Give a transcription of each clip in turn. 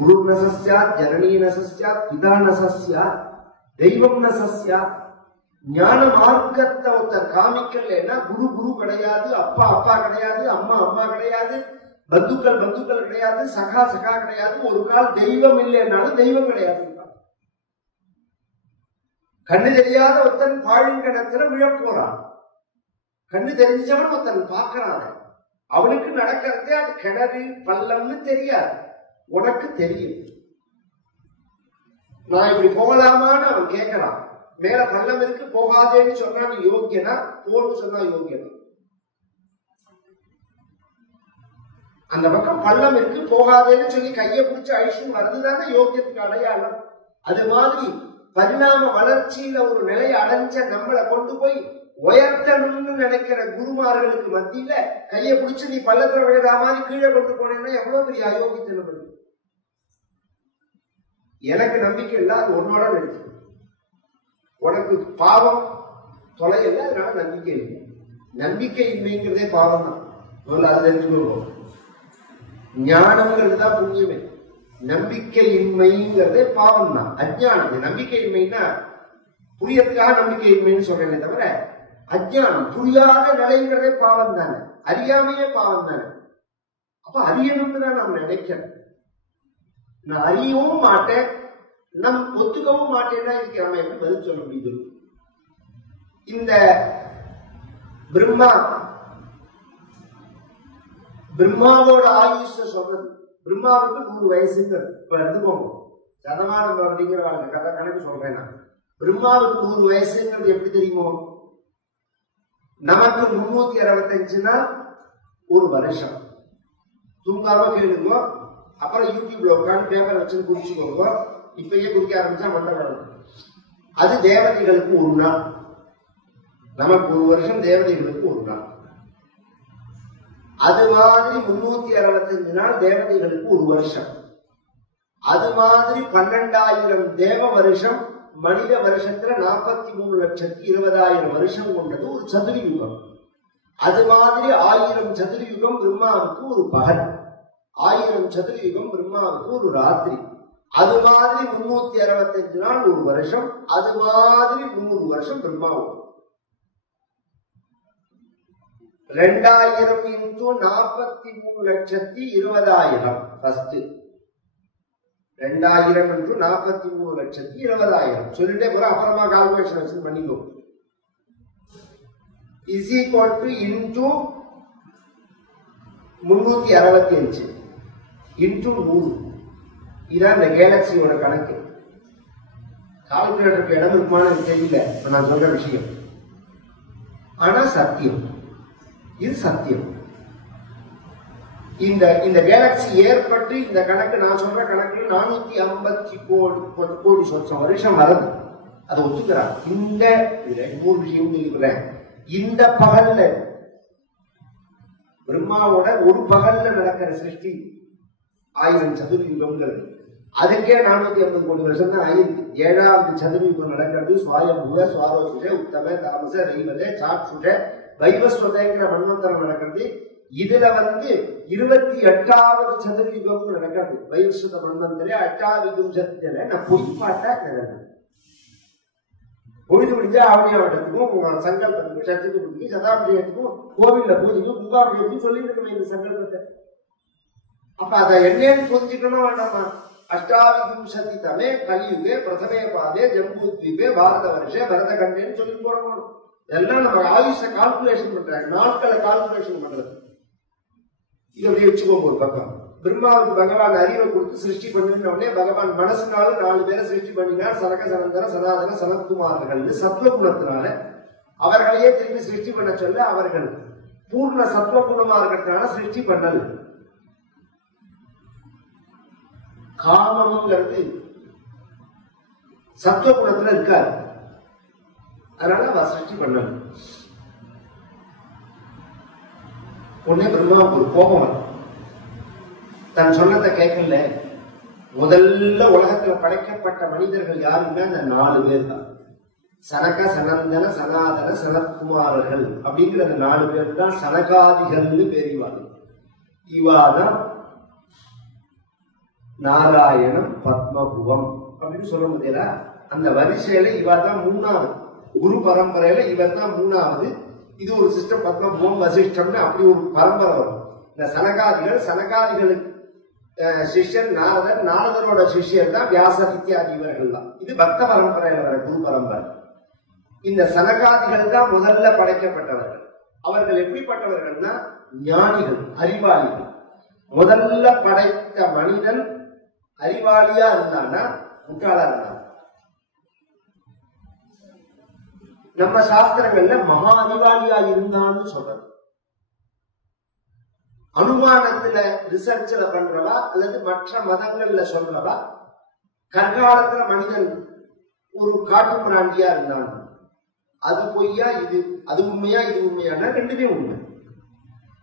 குரு நசஸ்யா, ஜனனி நசஸ்யா, பிதா நசஸ்யா, தெய்வம் நசஸ்யா. ஞான மார்க்கத்தை ஒருத்தர் காமிக்கலன்னா குரு குரு கிடையாது, அப்பா அப்பா கிடையாது, அம்மா அம்மா கிடையாது, பந்துக்கள் பந்துக்கள் கிடையாது, சகா சகா கிடையாது. ஒரு கால் தெய்வம் இல்லைன்னாலும் தெய்வம் கிடையாது. கண்ணு தெரியாத ஒருத்தன் பாழிங்கணத்துல விழப் போறான். கண்ணு தெரிஞ்சவன் ஒருத்தன் பார்க்கறான். அவனுக்கு நடக்கிறதே அது கிணறு பள்ளம்னு தெரியாது, உனக்கு தெரியும். நான் இப்படி போகலாமான்னு அவன் கேட்கறான். மேல பள்ளம் இருக்கு போகாதேன்னு சொன்னா நீ யோக்கியனா, போன்னு சொன்னா யோக்கியனா? அந்த பக்கம் பள்ளம் இருக்கு போகாதேன்னு சொல்லி கையை பிடிச்சு அழிச்சும் வருதுதானே யோக்கியத்துக்கு அடையாளம். அது மாதிரி பரிணாம வளர்ச்சியில ஒரு நிலையை அடைஞ்ச நம்மளை கொண்டு போய் உயர்த்தணும்னு நினைக்கிற குருமார்களுக்கு மத்தியில கையை பிடிச்சு நீ பள்ளத்துல விழுற மாதிரி கீழே கொண்டு போனேன்னா எவ்வளவு பெரிய அயோக்கியத்தனம் இருக்கு. எனக்கு நம்பிக்கை இல்ல, அது உன்னோட நிறுத்து. உனக்கு பாவம் தொலையல்ல, அதனால நம்பிக்கை இல்லை. நம்பிக்கை இன்மைங்கிறதே பாவம் தான். முதல்ல அதை தெரிஞ்சுக்கணும். ஞானம்ங்கிறது தான் புண்ணியமே. நம்பிக்கையின்மைங்கிறதே பாவம் தான், அஜ்ஞானம். நம்பிக்கையின்மைன்னா புரியறதுக்காக நம்பிக்கையின்மைன்னு சொல்றேனே தவிர, அஜ்ஞானம் புரியாத நிலைங்கிறதே பாவம் தானே, அறியாமையே பாவம் தானே. அப்ப அறியணும்னு தான் நம்ம நினைக்கிறேன். நான் அறியவும் மாட்டேன், நம் ஒத்துக்கவும் மாட்டேன்னா இதுக்கு நம்ம எப்படி பதில் சொல்ல முடியுது? இந்த பிரம்மாவோட ஆயுஷ சொல்றது, பிரம்மாவுக்கு 100 வயசுங்கிறது. இப்ப எடுத்துக்கோங்க, சதமானம் அப்படிங்கிற கதை கணக்கு சொல்றேன் நான். பிரம்மாவுக்கு 100 வயசுங்கிறது எப்படி தெரியுமோ? நமக்கு 365னா ஒரு வருஷம். தூங்காம கேளுங்க, அப்புறம் யூடியூப்ல உட்காந்து பேப்பர் வச்சு குறிச்சுக்கோங்க. இப்பயே குறிக்க ஆரம்பிச்சா மண்டை வரும். அது தேவதைகளுக்கு 1 நாள், நமக்கு 1 வருஷம், தேவதைகளுக்கு 1 நாள். அது மாதிரி 365 நாள் தேவதைகளுக்கு 1 வருஷம். அது மாதிரி 12,000 தேவ வருஷம் மனித வருஷத்துல 43,20,000 வருஷம் கொண்டது ஒரு சதுரயுகம். அது மாதிரி 1000 சதுரயுகம் பிரம்மாவுக்கு ஒரு பகல், 1000 சதுரயுகம் பிரம்மாவுக்கு ஒரு ராத்திரி. அது மாதிரி 365 நாள் ஒரு வருஷம். அது மாதிரி 300 வருஷம் பிரம்மாவுக்கு. 2000 into 43,20,000 ஃபர்ஸ்ட். 2000 into 43,20,000 சொல்லிட்டே போற, அப்புறமா கால்குலேஷன் வச்சு பண்ணிக்கோ. Is equal to into 365 into 100. இதான் இந்த கேலக்சியோட கணக்கு. கால்குலேட்டருக்கு இடம் இருக்குமான்னு தெரியல இப்ப நான் சொல்ற விஷயம். ஆனா சத்தியம், இது சத்தியம். இந்த கேலக்சி ஏற்பட்டு இந்த கணக்கு நான் சொல்ற கணக்கு 450 கோடி சொச்சம் வருஷம் வருது. அதை ஒத்துக்கிறார். இந்த 3 விஷயம் சொல்லிக்கிறேன். இந்த பகல்ல பிரம்மாவோட ஒரு பகல்ல நடக்கிற சிருஷ்டி 1000 சதுரயுகம்ங்கிறது. அதுக்கே 450 கோடி வருஷம் தான் ஆயிருக்கு. 7வது சதுரயுகம் நடக்கிறது சுவாயம்புவ, சுவாரோசுஷ, உத்தம, தாமச, ரைவத, சாட்சுஷ, வைவஸ்வதங்கிற மன்வந்தரம் நடக்கிறது. இதுல 28வது சதுரயுகம் நடக்கிறது. வைவஸ்வத மன்வந்தரே 8வது சத்துல நான் பொய் பாட்டா கிடந்தேன். பொழுது முடிஞ்சா ஆவணியாவட்டத்துக்கும் உங்களோட சங்கல்பத்துக்கும் சர்ச்சைக்கு சதாபிஷேகத்துக்கும் கோவில்ல பூஜைக்கும் கும்பாபிஷேகத்துக்கும் சொல்லிட்டு இருக்கணும் இந்த சங்கல்பத்தை. அப்ப அதை என்னன்னு புரிஞ்சுக்கணும் வேண்டாமா? 8 தமே கலியுகே பிரதமே பாதே ஜம்பூத்வீபே பாரத வருஷே பரத கண்டேன்னு சொல்லி போறோம். எல்லாம் நம்ம ஆயுஷ கால்குலேஷன் பண்றாங்க, நாட்களை கால்குலேஷன் பண்றது. இதை அப்படி வச்சுக்கோங்க ஒரு பக்கம். பிரம்மாவுக்கு பகவான் அறிவை கொடுத்து சிருஷ்டி பண்ணின உடனே பகவான் மனசுனால 4 பேரை சிருஷ்டி பண்ணினார். சனக, சனந்தன, சனாதன, சனத்குமார்கள் சத்வகுணத்தினால அவர்களையே திரும்பி சிருஷ்டி பண்ண சொல்ல அவர்கள் பூர்ண சத்வகுணமா இருக்கிறதுனால சிருஷ்டி பண்ணல். காமம்ங்கிறது சத்வகுணத்துல இருக்காது, அதனால அவ சிருஷ்டி பண்ணல். உடனே பிரம்மாவுக்கு ஒரு கோபம் வரும். தன் சொன்னதை கேட்கல. முதல்ல உலகத்துல படைக்கப்பட்ட மனிதர்கள் யாருன்னா இந்த 4 பேர் தான். சனக, சனந்தன, சனாதன, சனத்குமார்கள் அப்படிங்கிற அந்த 4 பேர் தான் சனகாதிகள்னு பேரிவாங்க. இவாதான் நாராயணம் பத்மபுவம் அப்படின்னு சொல்ல முடியல. அந்த வரிசையில இவர் தான் மூணாவது, குரு பரம்பரையில இவர் தான் மூணாவது. இது ஒரு சிஸ்டம், பத்மபுவம் வசிஷ்டம்னு அப்படி ஒரு பரம்பரை வரும். இந்த சனகாதிகளுக்கு சிஷ்யர் நாரதர், நாரதரோட சிஷ்யர் தான் வியாசர் இத்தியாதி இவர்கள் தான். இது பக்த பரம்பரையில வர குரு பரம்பரை. இந்த சனகாதிகள் தான் முதல்ல படைக்கப்பட்டவர்கள். அவர்கள் எப்படிப்பட்டவர்கள்னா ஞானிகள், அறிவாளிகள். முதல்ல படைத்த மனிதன் அறிவாளியா இருந்தானா முட்டாளா இருந்தான். நம்ம சாஸ்திரங்கள்ல மகா அறிவாளியா இருந்தான்னு சொல்றது. அனுமானத்துல ரிசர்ச்ல பண்றவா அல்லது மற்ற மதங்கள்ல சொல்றவா கற்காலத்துல மனிதன் ஒரு காட்டு பிராண்டியா இருந்தான். அது பொய்யா, இது அது உண்மையா, இது உண்மையான ரெண்டுமே உண்மை.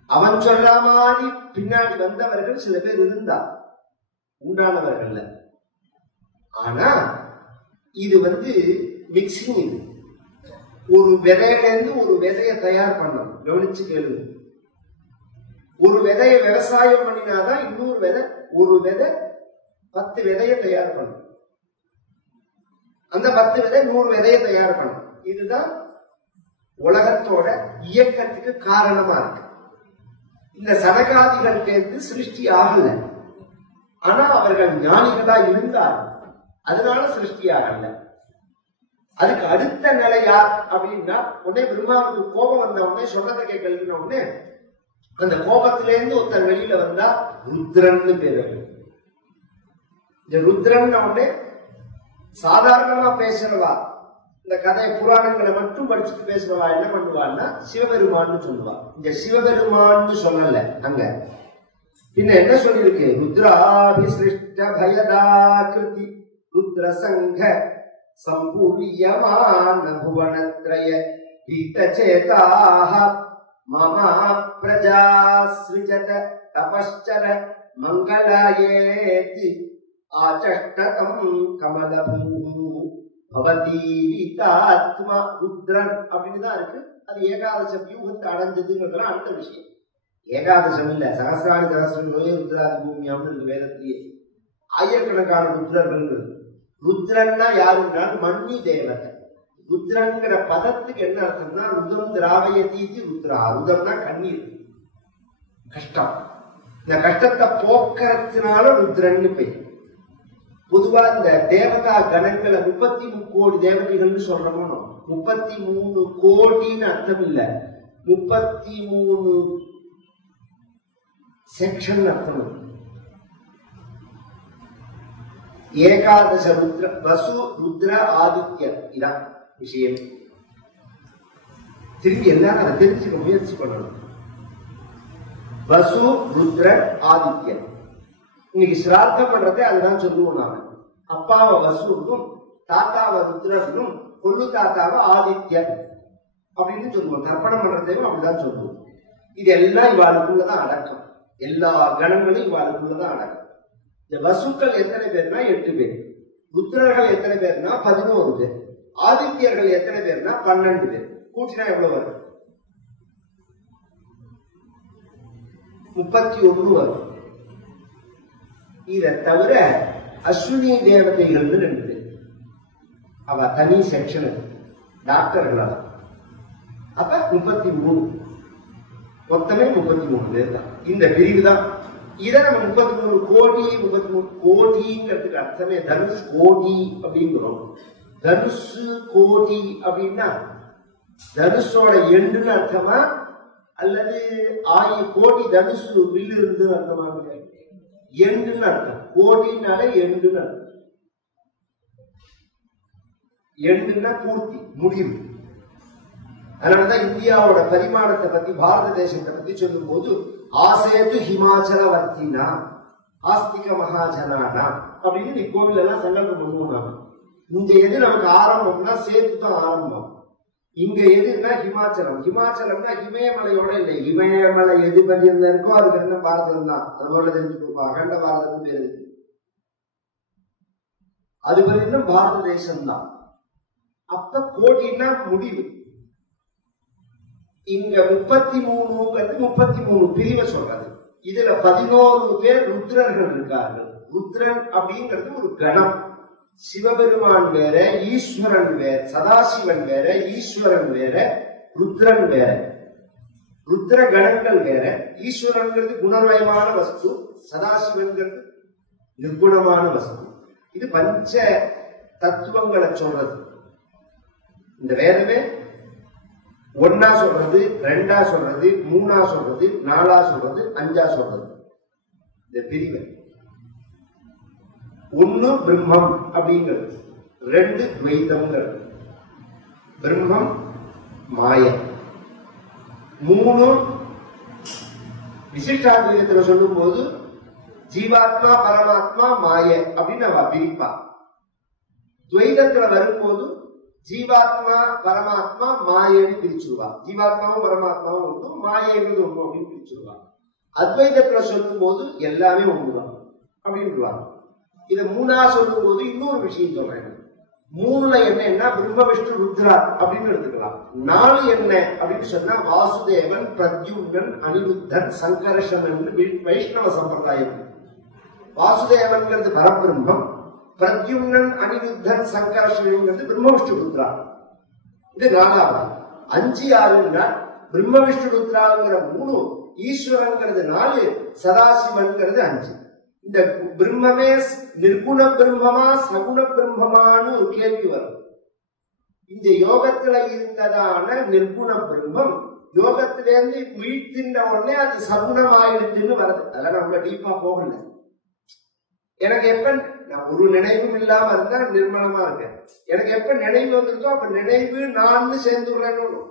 அவன் சொல்ற மாதிரி பின்னாடி வந்தவர்கள் சில பேர் இருந்தா உண்டானவர்கள். ஆனா இது மிக்சிங். இது ஒரு விதையிலிருந்து ஒரு விதையை தயார் பண்ணணும். கவனிச்சு கேளுங்க. ஒரு விதையை விவசாயம் பண்ணினாதான் இன்னொரு விதை, ஒரு விதை 10 விதையை தயார் பண்ணும். அந்த 10 விதை 100 விதையை தயார் பண்ணும். இதுதான் உலகத்தோட இயக்கத்துக்கு காரணமா இருக்கு. இந்த சனகாதிகளுக்கு சிருஷ்டி ஆகல, ஆனா அவர்கள் ஞானிகளா இருந்தார், அதனால சிருஷ்டி ஆகல. அதுக்கு அடுத்த நிலை யார் அப்படின்னா, உடனே பிரம்மாவுக்கு கோபம் வந்த உடனே சொன்னதை கேட்கல உடனே அந்த கோபத்திலேருந்து ஒருத்தர் வெளியில வந்தா ருத்ரன்னு பேரு. இந்த ருத்ரன் உடனே சாதாரணமா பேசுறவா, இந்த கதை புராணங்களை மட்டும் படிச்சுட்டு பேசுறவா என்ன பண்ணுவான்னா சிவபெருமான்னு சொல்லுவா. இந்த சிவபெருமான்னு சொல்லல அங்க, பின்ன என்ன சொல்லிருக்கு? ருத்ராபிசிருஷ்ட பயதாகிருதி ருத்ரசங்க சம்பூர்யமான புவனத்ரய பீதசேதாஹ மம பிரஜா ஸ்ருஜத தபஸ்சர மங்களாயேதி ஆச்சஷ்டதம் கமலபூ பவதீரிதாத்மா ருத்ரன் அப்படின்னு தான் இருக்கு. அது ஏகாதச வியூகத்தை அடைஞ்சதுங்கிறதுலாம் அடுத்த விஷயம். ஏகாதசம் இல்ல, சகசிராணி சகசிரம் ருத்ராதி பூமி அப்படின்னு வேதத்திலேயே ஆயிரக்கணக்கான ருத்ரர்கள். ருத்ரன்னா யாருன்னா மண்ணி தேவதை. ருத்ரங்கிற பதத்துக்கு என்ன அர்த்தம்னா ருதம் திராவயதீதி ருத்ரா. ருதம்னா கண்ணீர், கஷ்டம். இந்த கஷ்டத்தை போக்குறதுனால ருத்ரன்னு பெயர். பொதுவா இந்த தேவதா கணங்களை 33 கோடி தேவதைகள்னு சொல்றோமோ, 33 கோடின்னு அர்த்தம் இல்ல, 33 செக்ஷன் அர்த்தம். ஏகாதச ருத்ர வசு ருத்ர ஆதித்யர், இதான் விஷயம். திரும்பி எல்லாரும் அதை தெரிஞ்சுக்க முயற்சி பண்ணணும். வசு ருத்ர ஆதித்யர். இன்னைக்கு சிராத்தம் பண்றதே அதுதான் சொல்லுவோம். நாம அப்பாவை வசுனும் தாத்தாவை ருத்ரனும் கொள்ளு தாத்தாவை ஆதித்யன் அப்படின்னு சொல்லுவோம். தர்ப்பணம் பண்றதையும் அப்படிதான் சொல்லுவோம். இது எல்லாம் இவாளுக்குள்ளதான் அடக்கம். எல்லா கணங்களும் இவாளுக்குள்ளதான் அடக்கம். இந்த வசுக்கள் எத்தனை பேர்னா 8 பேர், ருத்ரர்கள் எத்தனை பேர்னா 11 பேர், ஆதித்யர்கள் எத்தனை பேர்னா 12 பேர். கூட்டினா எவ்வளவு வரும்? 31 வரும். இதை தவிர அஸ்வினி தேவதைகள் 2 பேர். அவ தனி செக்ஷன், டாக்டர்களால. அப்ப 33, மொத்தமே 33 பேர் தான். இந்த பிரிவு தான். இதை நம்ம 33 கோடி 33 கோடிங்கிறதுக்கு அர்த்தமே தனுஷ் கோடி அப்படிங்கிறோம். தனுஷு கோடி அப்படின்னா தனுஷோட எண்டுன்னு அர்த்தமா அல்லது 1000 கோடி தனுஷு வில்லு இருந்து அர்த்தமா? எண்டுன்னு அர்த்தம். கோடினாலே எண்டுன்னு அர்த்தம். எண்டுன்னா பூர்த்தி, முடிவு. அதனாலதான் இந்தியாவோட பரிமாணத்தை பத்தி, பாரத தேசத்தை பத்தி சொல்லும் போது ஆசேத்து ஹிமாச்சலவர்த்தினா ஆஸ்திக மகாஜனானா அப்படின்னு நீ கோவில் எல்லாம் சங்கல்பம் பண்ணுவோம். இங்க எது நமக்கு ஆரம்பம்னா சேத்து தான் ஆரம்பம். இங்க எதுன்னா ஹிமாச்சலம். ஹிமாச்சலம்னா இமயமலையோட இல்லை, இமயமலை எது பரியந்தம் இருக்கோ அதுக்கு என்ன பாரதம் தான். அதோட தெரிஞ்சுக்கோ, அகண்ட பாரதம் பேரு. அது பரியந்தம் பாரத தேசம் தான். அப்ப கோடினா முடிவு. இங்க 33ங்கிறது 33 பிரிவை சொல்றது. இதுல 11 பேர் ருத்ரர்கள் இருக்கார்கள். ருத்ரன் அப்படிங்கிறது ஒரு கணம். சிவபெருமான் வேற, ஈஸ்வரன் வேற, சதாசிவன் வேற, ஈஸ்வரன் வேற, ருத்ரன் வேற. ருத்ர கணங்கள் வேற. ஈஸ்வரன்கிறது குணமயமான வஸ்து, சதாசிவன்கிறது நிர்குணமான வஸ்து. இது பஞ்ச தத்துவங்களை சொல்றது. இந்த வேதமே ஒன்னா சொல்றது, ரெண்டா சொல்றது, மூணா சொல்றது, நாலா சொல்றது, அஞ்சா சொல்றது. இந்த பிரிவு ஒன்னு பிரம்மம் அப்படிங்கிறது, ரெண்டு துவைதம்ங்கிறது, பிரம்மம் மாய, மூணு விசிஷ்டாத்வைதத்துல சொல்லும் போது ஜீவாத்மா பரமாத்மா மாய அப்படின்னு நம்ம பிரிப்பா. துவைதத்துல வரும்போது ஜீவாத்மா பரமாத்மா மாயன்னு பிரிச்சுருவா. ஜீவாத்மாவும் பரமாத்மாவும் ஒன்று, மாயங்கிறது ஒன்று அப்படின்னு பிரிச்சுருவா. அத்வைதத்துல சொல்லும் போது எல்லாமே ஒண்ணுதான் அப்படின்றாங்க. இதை மூணா சொல்லும் போது இன்னொரு விஷயம் சொல்றேன். மூணுல என்ன பிரம்ம விஷ்ணு ருத்ரா அப்படின்னு எடுத்துக்கலாம். நாலு என்ன அப்படின்னு சொன்னா வாசுதேவன், பிரத்யும்னன், அனிருத்தன், சங்கர்ஷணன் வைஷ்ணவ சம்பிரதாயம். வாசுதேவன்கிறது பரபிரம்மம், பிரத்யும்னன், அனிருத்தன், சங்கர்ஷணன் பிரம்ம விஷ்ணு ருத்ரா. இது நாலாவது. அஞ்சு யாருன்னா பிரம்ம விஷ்ணு ருத்ராங்கிற மூணு, ஈஸ்வரங்கிறது நாலு, சதாசிவன்கிறது அஞ்சு. இந்த பிரம்மமே நிர்குண பிரம்மமா சகுண பிரம்மமானு ஒரு கேள்வி வரும். இந்த யோகத்துல இருந்ததான நிர்குண பிரம்மம் யோகத்திலேருந்து வீழ்த்தின்ற உடனே அது சகுணமாயிடுச்சுன்னு வருது. அதெல்லாம் நம்ம டீப்பா போகல. எனக்கு எப்ப நான் ஒரு நினைவும் இல்லாம இருந்தா நிர்மலமா இருக்கேன். எனக்கு எப்ப நினைவு வந்துருச்சோ அப்ப நினைவு நான் சேர்ந்துடுறேன்னு.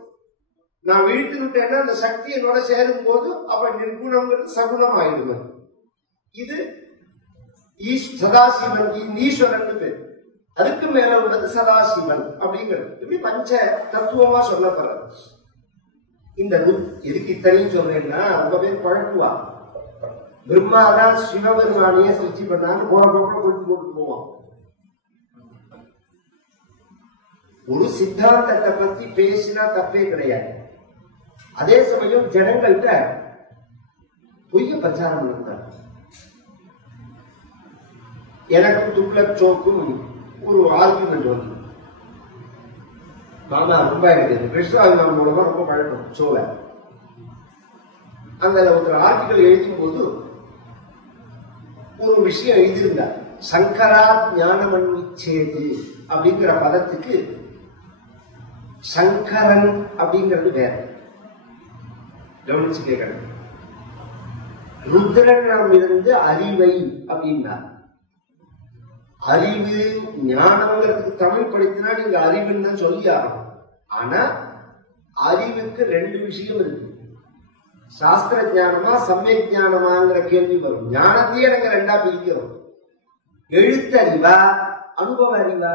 நான் வீழ்த்து விட்டேன்னா அந்த சக்தி என்னோட சேரும் போது அப்ப நிர்குணங்கிறது சகுணம் ஆயிடுவேன். இது சதாசிவன், ஈஸ்வரன் பேர். அதுக்கு மேல உள்ளது சதாசிவன் அப்படிங்கிறது. இப்படி பஞ்ச தத்துவமா சொல்லப்படுறது. இந்த எதுக்கு இத்தனையும் சொல்றேன்னா ரொம்ப பேர் குழப்புவா. பிரம்மாதான் சிவபெருமானையே சிருஷ்டி பண்ணான்னு போன போட்டு போட்டு போவான். ஒரு சித்தாந்தத்தை பத்தி பேசினா தப்பே கிடையாது. அதே சமயம் ஜனங்கள்கிட்ட பொய்ய பிரச்சாரம் பண்ணாங்க. எனக்கும் துக்ளக் சோக்கும் ஒரு ஆர்குமெண்ட் வந்து, மாமா ரொம்ப எனக்கு கிருஷ்ணாபிமான் மூலமா ரொம்ப பழக்கம் சோழ. அந்த ஒரு ஆர்டிகல் எழுதும் போது ஒரு விஷயம் எழுதியிருந்தார். சங்கரா ஞானமன்விச்சேது அப்படிங்கிற பதத்துக்கு சங்கரன் அப்படிங்கிறது வேற. கவனிச்சு கேட்கணும். ருத்ரனிடம் இருந்து அறிவை அப்படின்னா, அறிவு ஞானம்ங்கிறதுக்கு தமிழ் படித்தினா நீங்க அறிவுன்னு தான் சொல்லி ஆகணும். ஆனா அறிவுக்கு ரெண்டு விஷயம் இருக்கு. சாஸ்திர ஞானமா சமயக் ஞானமாங்கிற கேள்வி வரும். ஞானத்தையே நாங்க ரெண்டா பிரிக்கிறோம். எழுத்தறிவா அனுபவ அறிவா?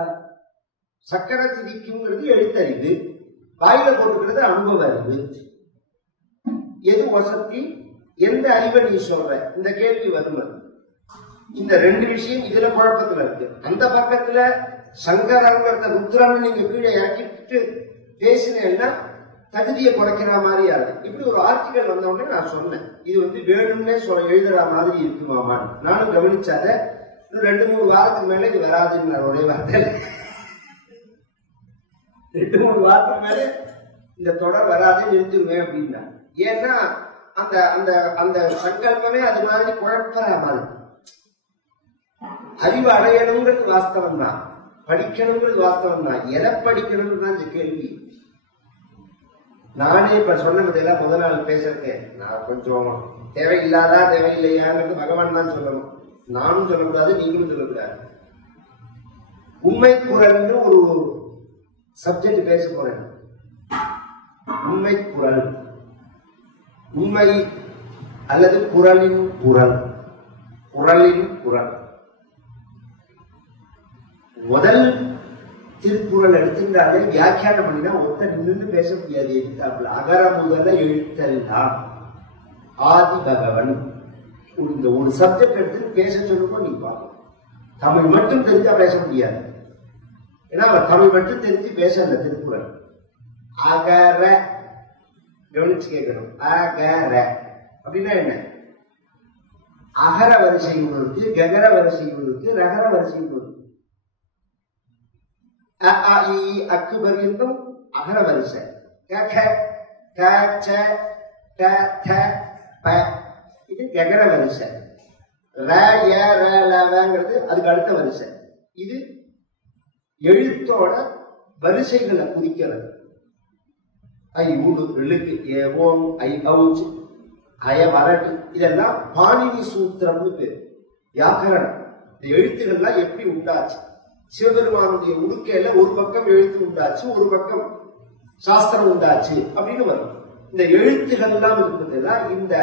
சக்கரை திதிக்குங்கிறது எழுத்தறிவு, வாயில போட்டுக்கிறது அனுபவ அறிவு. எது வசதி? எந்த அறிவை நீ சொல்ற? இந்த கேள்வி வரும். இந்த ரெண்டு விஷயம் இதுல குழப்பத்துல இருக்கு. அந்த பக்கத்துல சங்கரங்கிறத ருத்ரன் நீங்க கீழே இறக்கிட்டு பேசினேன்னா தகுதியை குறைக்கிற மாதிரி ஆகுது. இப்படி ஒரு ஆர்டிகல் வந்த உடனே நான் சொன்னேன், இது வேணும்னே எழுதுற மாதிரி இருக்குமாமான்னு. நானும் கவனிச்சாத. இன்னும் 2-3 வாரத்துக்கு மேல இது வராதுன்னு நான் ஒரே வார்த்தை 2-3 வாரத்துக்கு மேல இந்த தொடர் வராதே நிறுத்துவேன் அப்படின்னா. ஏன்னா அந்த அந்த அந்த சங்கல்பமே அது மாதிரி குழப்பற மாதிரி. அறிவு அடையணுங்கிறது வாஸ்தவம் தான், படிக்கணுங்கிறது வாஸ்தவம் தான். எதை படிக்கணும்னு தான் இந்த கேள்வி. நானே இப்ப சொன்ன முறையெல்லாம் முதல் நாள் பேசுறேன். நான் கொஞ்சம் தேவையில்லாதா தேவையில்லையாங்கிறது பகவான் தான் சொல்லணும். நானும் சொல்லக்கூடாது, நீங்களும் சொல்லக்கூடாது. உண்மை குரல்னு ஒரு சப்ஜெக்ட் பேச போறேன். உண்மை குரல், உண்மை அல்லது குரலின் குரல், குரலின் குரல். முதல் திருக்குறள் எடுத்துட்டாலே வியாக்கியானம் பண்ணினா ஒருத்த நின்று பேச முடியாது. எழுத்தாப்புல அகர முதல எழுத்தெல்லாம் ஆதி பகவன். இந்த ஒரு சப்ஜெக்ட் எடுத்து பேச சொல்லும்போது நீ பார்க்கணும். தமிழ் மட்டும் தெரிஞ்சா பேச முடியாது. ஏன்னா அவர் தமிழ் மட்டும் தெரிஞ்சு பேச அந்த திருக்குறள். அகர கவனிச்சு கேட்கணும். அகர அப்படின்னா என்ன? அகர வரிசை ஒன்று இருக்கு, ககர வரிசை ஒன்று இருக்கு, ரகர வரிசை ஒன்று இருக்கு. அ ஆ இ அக்கு பரியந்தம் அகர வரிசை. க க க ச ட த ப இது ககர வரிசை. ர ய ர லங்கிறது அதுக்கு அடுத்த வரிசை. இது எழுத்தோட வரிசைகளை குறிக்கிறது. ஐ ஊடு எழுக்கு ஏ ஓம் ஐ அவுச்சு அய வரட்டு இதெல்லாம் பாணினி சூத்திரம்னு பேர். வியாக்கரணம். இந்த எழுத்துக்கள்லாம் எப்படி உண்டாச்சு? சிவபெருமானுடைய உடுக்கையில ஒரு பக்கம் எழுத்து உண்டாச்சு, ஒரு பக்கம் சாஸ்திரம் உண்டாச்சு அப்படின்னு வரும். இந்த எழுத்துக்கள்லாம் இருக்கிறதுலாம் இந்த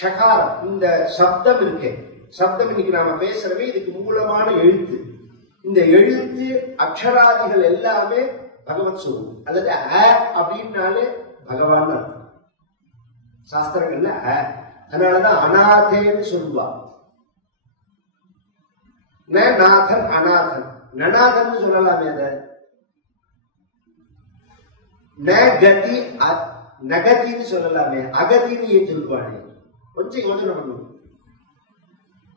ஷகாரம், இந்த சப்தம் இருக்கு. சப்தம் இன்னைக்கு நாம பேசுறவே இதுக்கு மூலமான எழுத்து. இந்த எழுத்து அக்ஷராதிகள் எல்லாமே பகவத் சொல்லும். அல்லது அ அப்படின்னாலே பகவான் அர்த்தம் சாஸ்திரங்கள்ல. அதனாலதான் அநாதேன்னு சொல்லுவா. நாதன் அநாதன், நநாதன் சொல்லலாமே. அத நகதி நகதின்னு சொல்லலாமே, அகதின்னு ஏன் சொல்லுவானே? கொஞ்சம் யோசனை பண்ணுவோம்.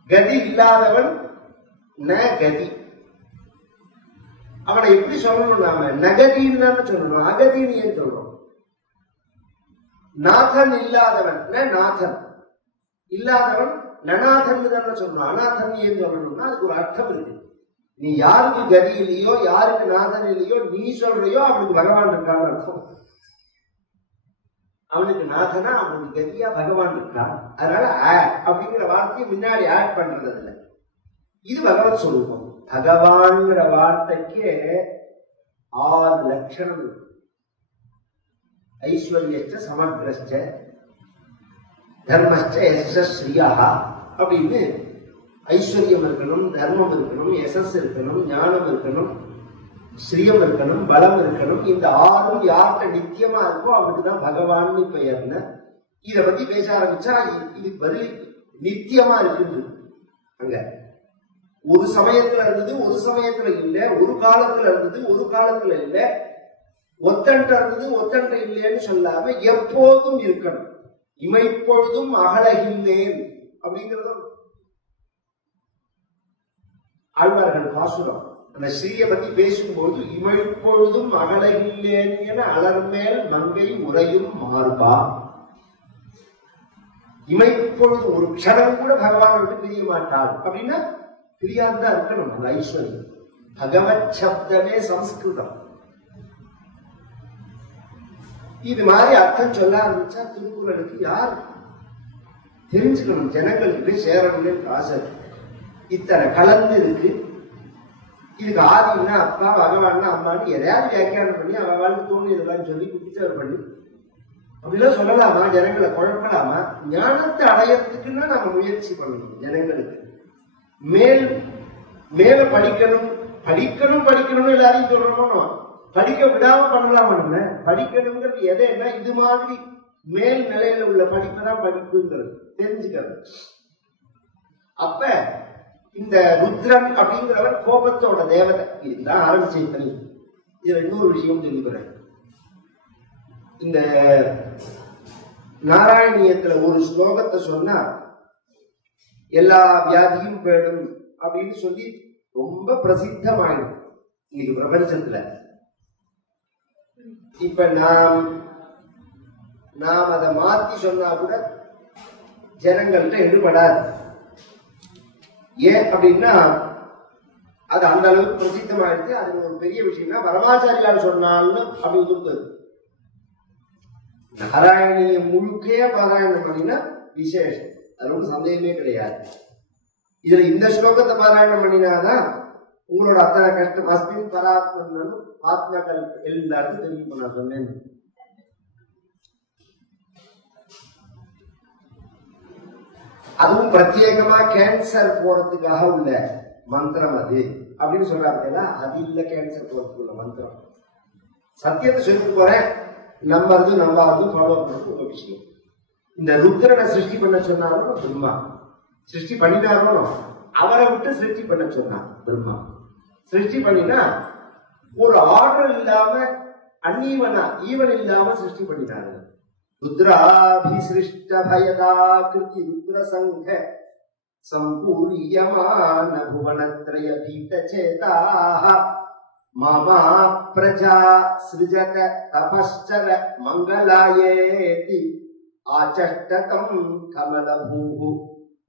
கதி இல்லாதவன் ந கதி. அவனை எப்படி சொல்லணும்? நாம நகதின்னு தானே சொல்லணும், அகதின்னு ஏன் சொல்றோம்? நாதன் இல்லாதவன் நாதன், இல்லாதவன் நநாதன் தானே சொல்லணும். அநாதன் ஏன் சொல்லணும்னா அதுக்கு ஒரு அர்த்தம் இருக்கு. நீ யாருக்கு கதி இல்லையோ, யாருக்கு நாதன் இல்லையோ, நீ சொல்றியோ அவனுக்கு பகவான் இருக்கான்னு அர்த்தம். அவனுக்கு நாதனா அவனுக்கு கதியா பகவான் இருக்கான். அதனால அப்படிங்கிற வார்த்தையை முன்னாடி ஆட் பண்றது இல்லை. இது பகவத் சொல்லுவோம். பகவான்கிற வார்த்தைக்கு 6 லட்சணம் இருக்கு. ஐஸ்வர்யச்ச சமக்ரஸ்ச தர்மஸ்ச யசஸ ஸ்ரீயா அப்படின்னு ஐஸ்வர்யம் இருக்கணும், தர்மம் இருக்கணும், யசஸ் இருக்கணும், ஞானம் இருக்கணும், ஸ்ரீயம் இருக்கணும், பலம் இருக்கணும். இந்த 6ம் யார்கிட்ட நித்தியமா இருக்கோ அவனுக்குதான் பகவான் பெயர்னு. இதை பத்தி பேச ஆரம்பிச்சா இதுக்கு பதில் நித்தியமா இருக்குது. அங்க ஒரு சமயத்துல இருந்தது, ஒரு சமயத்துல இல்ல, ஒரு காலத்துல இருந்தது, ஒரு காலத்துல இல்ல, ஒத்தன்ட்ட இருந்தது, ஒத்தன்ட்ட இல்லைன்னு சொல்லாம எப்போதும் இருக்கணும். இமைப்பொழுதும் அகலகில்லேன் அப்படிங்கிறதும் ஆழ்வார்கள் பாசுரம். அந்த ஸ்ரீய பத்தி பேசும்போது இமைப்பொழுதும் அகலகில்லேன் என அலர்மேல் மங்கை உரையும் மார்பா. இமைப்பொழுது ஒரு க்ஷணம் கூட பகவான் விட்டு பிரிய மாட்டாள் அப்படின்னா பிரியாதான் இருக்கணும். அந்த ஐஸ்வர்யம் பகவத் சப்தமே சம்ஸ்கிருதம். இது மாதிரி அர்த்தம் சொல்ல ஆரம்பிச்சா திருக்குறளுக்கு யார் தெரிஞ்சுக்கணும்? ஜனங்களுக்கு சேரணும்னு ஆசை. இத்தனை கலந்து இருக்கு. இதுக்கு ஆதினா அப்பா, பகவான்னா அம்மான்னு எதையாவது வியாக்கியானம் பண்ணி அவளுக்கு தோணு இதெல்லாம் சொல்லி குடிச்சவர் பண்ணி அப்படிலாம் சொல்லலாமா? ஜனங்களை குழப்பலாமா? ஞானத்தை அடையறதுக்குன்னா நம்ம முயற்சி பண்ணணும். ஜனங்களுக்கு மேல படிக்கணும் படிக்கணும் படிக்கணும்னு எல்லாரையும் சொல்றோமோ, படிக்க விடாம பண்ணலாம். நம்ம படிக்கணுங்கிறது எதைன்னா இது மாதிரி மேல் நிலையில உள்ள படிப்பு தான் படிப்புங்கிறது தெரிஞ்சுக்கிறது. அப்ப இந்த ருத்ரன் அப்படிங்கிறவர் கோபத்தோட தேவதை. இதுதான் ஆரம்பிச்ச தனி. இதுல இன்னொரு விஷயம் சொல்லிக்கிறேன். இந்த நாராயணியத்துல ஒரு ஸ்லோகத்தை சொன்னா எல்லா வியாதியும் போயிடும் அப்படின்னு சொல்லி ரொம்ப பிரசித்தமாயிடும் இன்னைக்கு பிரபஞ்சத்துல. இப்ப நாம் அதை மாத்தி சொன்னா கூட ஜனங்கள்ட்ட எடுபடாது. ஏன் அப்படின்னா அது அந்த அளவுக்கு பிரசித்தமாயிடுச்சு. அது ஒரு பெரிய விஷயம்னா பரமாச்சாரியால் சொன்னாலும் அப்படி இருந்தது. நாராயணிய முழுக்கே பாராயணம் பண்ணினா விசேஷம், அது ஒன்றும் சந்தேகமே கிடையாது. இதுல இந்த ஸ்லோகத்தை பாராயணம் பண்ணினாதான் உங்களோட அத்தனை கஷ்டம் அஸ்மின் பராத்மன் ஆத்மாக்கள் எல்லாருக்கும் தெரிஞ்சு நான் சொன்னேன். அதுவும் பிரத்யேகமா கேன்சர் போறதுக்காக உள்ள மந்திரம் அது அப்படின்னு சொல்றாங்க. அது இல்ல கேன்சர் போறதுக்கு உள்ள மந்திரம். சத்தியத்தை சொல்லி போறேன், நம்புறது நம்பாவது ஃபாலோ பண்றது ஒரு விஷயம். இந்த ருத்ரனை சிருஷ்டி பண்ண சொன்னாலும் பிரம்மா, சிருஷ்டி பண்ணினாலும் அவரை விட்டு சிருஷ்டி பண்ண சொன்னான் பிரம்மா. சிருஷ்டி பண்ணினா ஒரு ஆர்டர் இல்லாம அந்நீவனா ஈவன் இல்லாம சிருஷ்டி பண்ணினாங்க. ருத்ராபிசிருஷ்ட பயதா கிருதி ருத்ர சங்க சம்பூரியமான புவனத்ரய பீதசேதாः மாமா பிரஜா ஸ்ருஜத தபஸ்சர மங்களாயேதி ஆச்சஷ்டகம் கமலபூஹு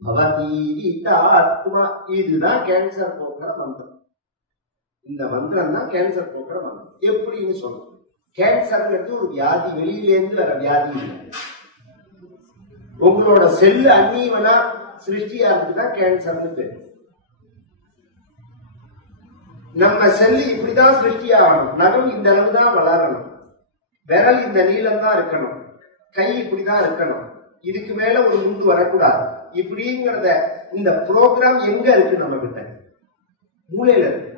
பவதீரிதாத்மா. இதுதான் கேன்சர் போக்குற மந்திரம். இந்த மந்திரம் தான் கேன்சர் போக்குற மந்திரம். எப்படின்னு சொல்லணும். கேன்சர்ங்கிறது ஒரு வியாதி, வெளியிலேருந்து வர வியாதி இல்லை. உங்களோட செல்லு அந்நீவனா சிருஷ்டியா இருக்குதான் கேன்சர்னு பேரு. நம்ம செல்லு இப்படிதான் சிருஷ்டியாகணும். நகம் இந்த அளவு தான் வளரணும், விரல் இந்த நீளம் தான் இருக்கணும், கை இப்படிதான் இருக்கணும், இதுக்கு மேல ஒரு முண்டு வரக்கூடாது. இப்படிங்கிறத இந்த ப்ரோக்ராம் எங்க இருக்கு? நம்ம கிட்ட மூளையில இருக்கு.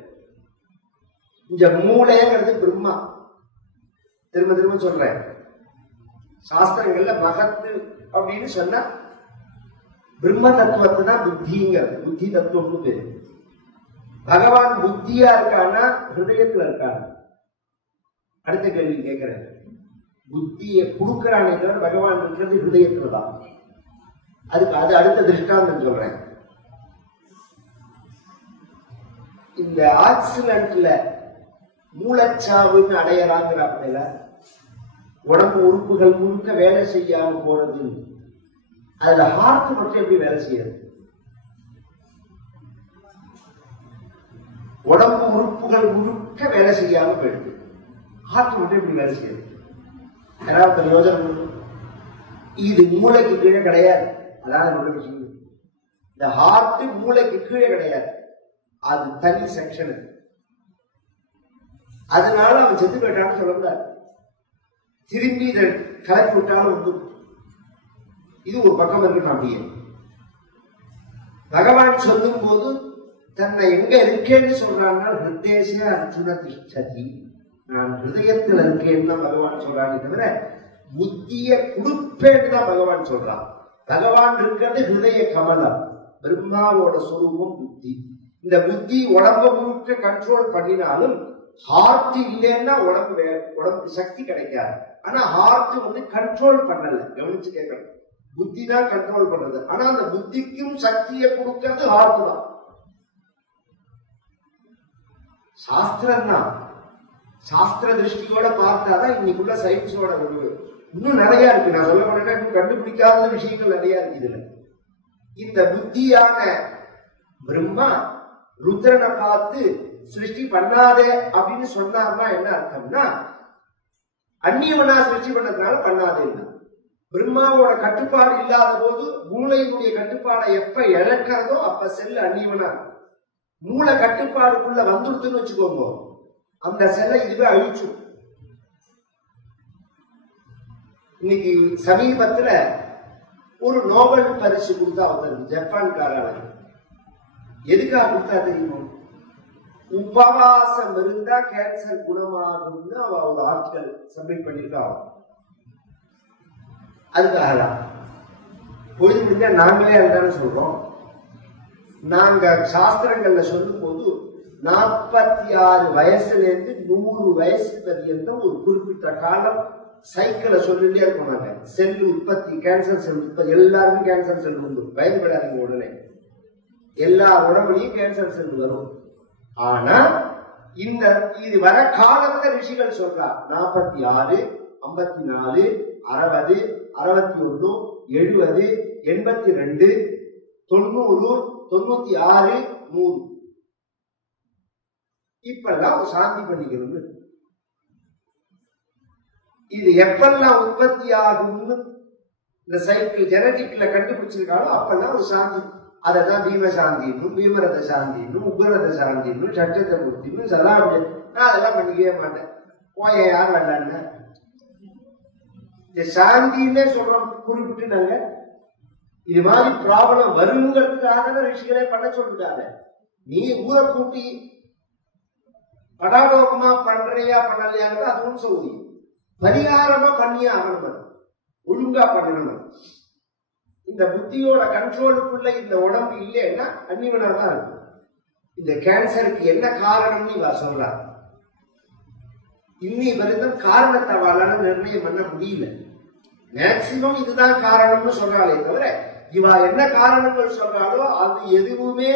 இந்த மூளைங்கிறது பிரம்மா. திரும்ப திரும்ப சொல்றேன், சாஸ்திரங்கள்ல மகத்து அப்படின்னு சொன்னா பிரம்ம தத்துவத்தை தான் புத்திங்கிறது. புத்தி தத்துவம்னு பேரு. பகவான் புத்தியா இருக்கான்னா ஹிருதயத்துல இருக்காங்க. அடுத்த கேள்வி கேட்கிறேன். புத்தியை கொடுக்கிறானே தவிர பகவான் இருக்கிறது ஹிருதயத்துல தான். அதுக்கு அது அடுத்த திருஷ்டாந்தம் சொல்றேன். இந்த ஆக்சிடென்ட்ல மூலச்சாவுன்னு அடையலாங்கிற அப்படில உடம்பு உறுப்புகள் முழுக்க வேலை செய்யாம போறது. அதுல ஹார்ட் மட்டும் எப்படி வேலை செய்யாது? உடம்பு உறுப்புகள் முழுக்க வேலை செய்யாம போயிடுது, ஹார்ட் மட்டும் எப்படி வேலை செய்யாது? யாராவது யோசனை பண்ணும். இது மூளைக்கு கீழே கிடையாது. அதான் என்னோட விஷயம். இந்த ஹார்ட் மூளைக்கு கீழே கிடையாது, அது தனி செக்ஷன். அதனால அவன் செத்து போயிட்டான்னு சொல்லக்கூடாது. திரும்பி இதை கலப்பி விட்டாலும் வந்து இது ஒரு பக்கம் இருக்கு. அப்படியே பகவான் சொல்லும் போது தன்னை எங்க இருக்கேன்னு சொல்றான்னா ஹிருதேச அர்ஜுன திஷ்டதி, நான் ஹிருதயத்தில் இருக்கேன்னு தான் பகவான் சொல்றானே தவிர புத்திய கொடுப்பேன்னு தான் பகவான் சொல்றான். பகவான் இருக்கிறது ஹிருதய கமலம், பிரம்மாவோட சொரூபம் புத்தி. இந்த புத்தி உடம்ப முழுக்க கண்ட்ரோல் பண்ணினாலும் ஹார்ட் இல்லைன்னா உடம்புக்கு சக்தி கிடைக்காது. ஆனா ஹார்ட் வந்து கண்ட்ரோல் பண்ணல. கவனிச்சு கேட்கணும். புத்தி தான் கண்ட்ரோல் பண்றது. ஆனா அந்த புத்திக்கும் சக்தியை கொடுக்கிறது ஹார்ட் தான். சாஸ்திரம் தான். சாஸ்திர திருஷ்டியோட பார்த்தாதான் இன்னைக்குள்ள சயின்ஸோட ஒரு இன்னும் நிறைய இருக்கு. நான் சொல்ல போனேன்னா இன்னும் கண்டுபிடிக்காத விஷயங்கள் நிறைய இருக்கு இதுல. இந்த புத்தியான பிரம்மா ருத்ரனை பார்த்து சிருஷ்டி பண்ணாதே அப்படின்னு சொன்னார்னா என்ன அர்த்தம்னா, அந்நியவனா சிருஷ்டி பண்ணதுனால பண்ணாதேன்னா. பிரம்மாவோட கட்டுப்பாடு இல்லாத போது மூளையினுடைய கட்டுப்பாடை எப்ப இழக்கிறதோ அப்ப செல் அந்நியவனா. மூளை கட்டுப்பாடுக்குள்ள வந்துடுதுன்னு வச்சுக்கோங்க, அந்த செல்லை இதுவே அழிச்சும். இன்னைக்கு சமீபத்துல ஒரு நோபல் பரிசு கொடுத்தா ஒருத்தர், ஜப்பான்காரர். எதுக்காக கொடுத்தா தெரியுமா? உபவாசம் இருந்தா கேன்சர் குணமாகும்னு அவ ஒரு ஆர்டிகல் சப்மிட் பண்ணிருக்கா. அதுக்காக பொழுது முடிஞ்சா நாங்களே அதுதானே சொல்றோம். நாங்க சாஸ்திரங்கள்ல சொல்லும் போது 46 வயசுல இருந்து 100 வயசு பர்யந்தம் ஒரு குறிப்பிட்ட காலம் சைக்கிளை சொல்லிட்டே போனாங்க. செல் உற்பத்தி, கேன்சர் செல் உற்பத்தி, எல்லாருக்கும் கேன்சர் செல் உண்டு. பயன்படாதீங்க. உடனே எல்லா உடம்புலையும் கேன்சர் செல் வரும். ஆனா இந்த இது வர காலத்தை ரிஷிகள் சொல்றா 46, 54, 60, 61, 70, 82, 90, 96, 100. இப்பெல்லாம் சாந்தி பண்ணிக்கிறது. இது எப்பெல்லாம் உற்பத்தி ஆகும்னு இந்த சைக்கிள் ஜெனடிக்ல கண்டுபிடிச்சிருக்காலும் அப்பெல்லாம் ஒரு சாந்தி. அதான் பீமசாந்தின்னு, பீமரத சாந்தின்னு, உக்ரரத சாந்தின்னு, சட்டத்தை பூர்த்தின்னு சொல்லலாம். நான் அதெல்லாம் பண்ணிக்கவே மாட்டேன். போய யார் வேண்டான்னு இந்த சாந்தின்னே சொல்றோம். குறிப்பிட்டு நாங்க இது மாதிரி ப்ராப்ளம் வருங்கிறதுக்காக ரிஷிகளே பண்ண சொல்லிட்டாங்க. நீ ஊரை கூட்டி படாடோகமா பண்றியா பண்ணலையாங்கிறது அதுவும் சொல்லி பரிகாரமா பண்ணியே ஆகணும். ஒழுங்கா பண்ணணும். இந்த புத்தியோட கண்ட்ரோலுக்குள்ள இந்த உடம்பு இல்லைன்னா அந்நியவனா தான் இருக்கும். இந்த கேன்சருக்கு என்ன காரணம்னு இவ சொல்றா. இன்னி வரைக்கும் காரணத்தை அவளால நிர்ணயம் பண்ண முடியல. மேக்சிமம் இதுதான் காரணம்னு சொல்றாளே தவிர இவா என்ன காரணங்கள் சொல்றாலோ அது எதுவுமே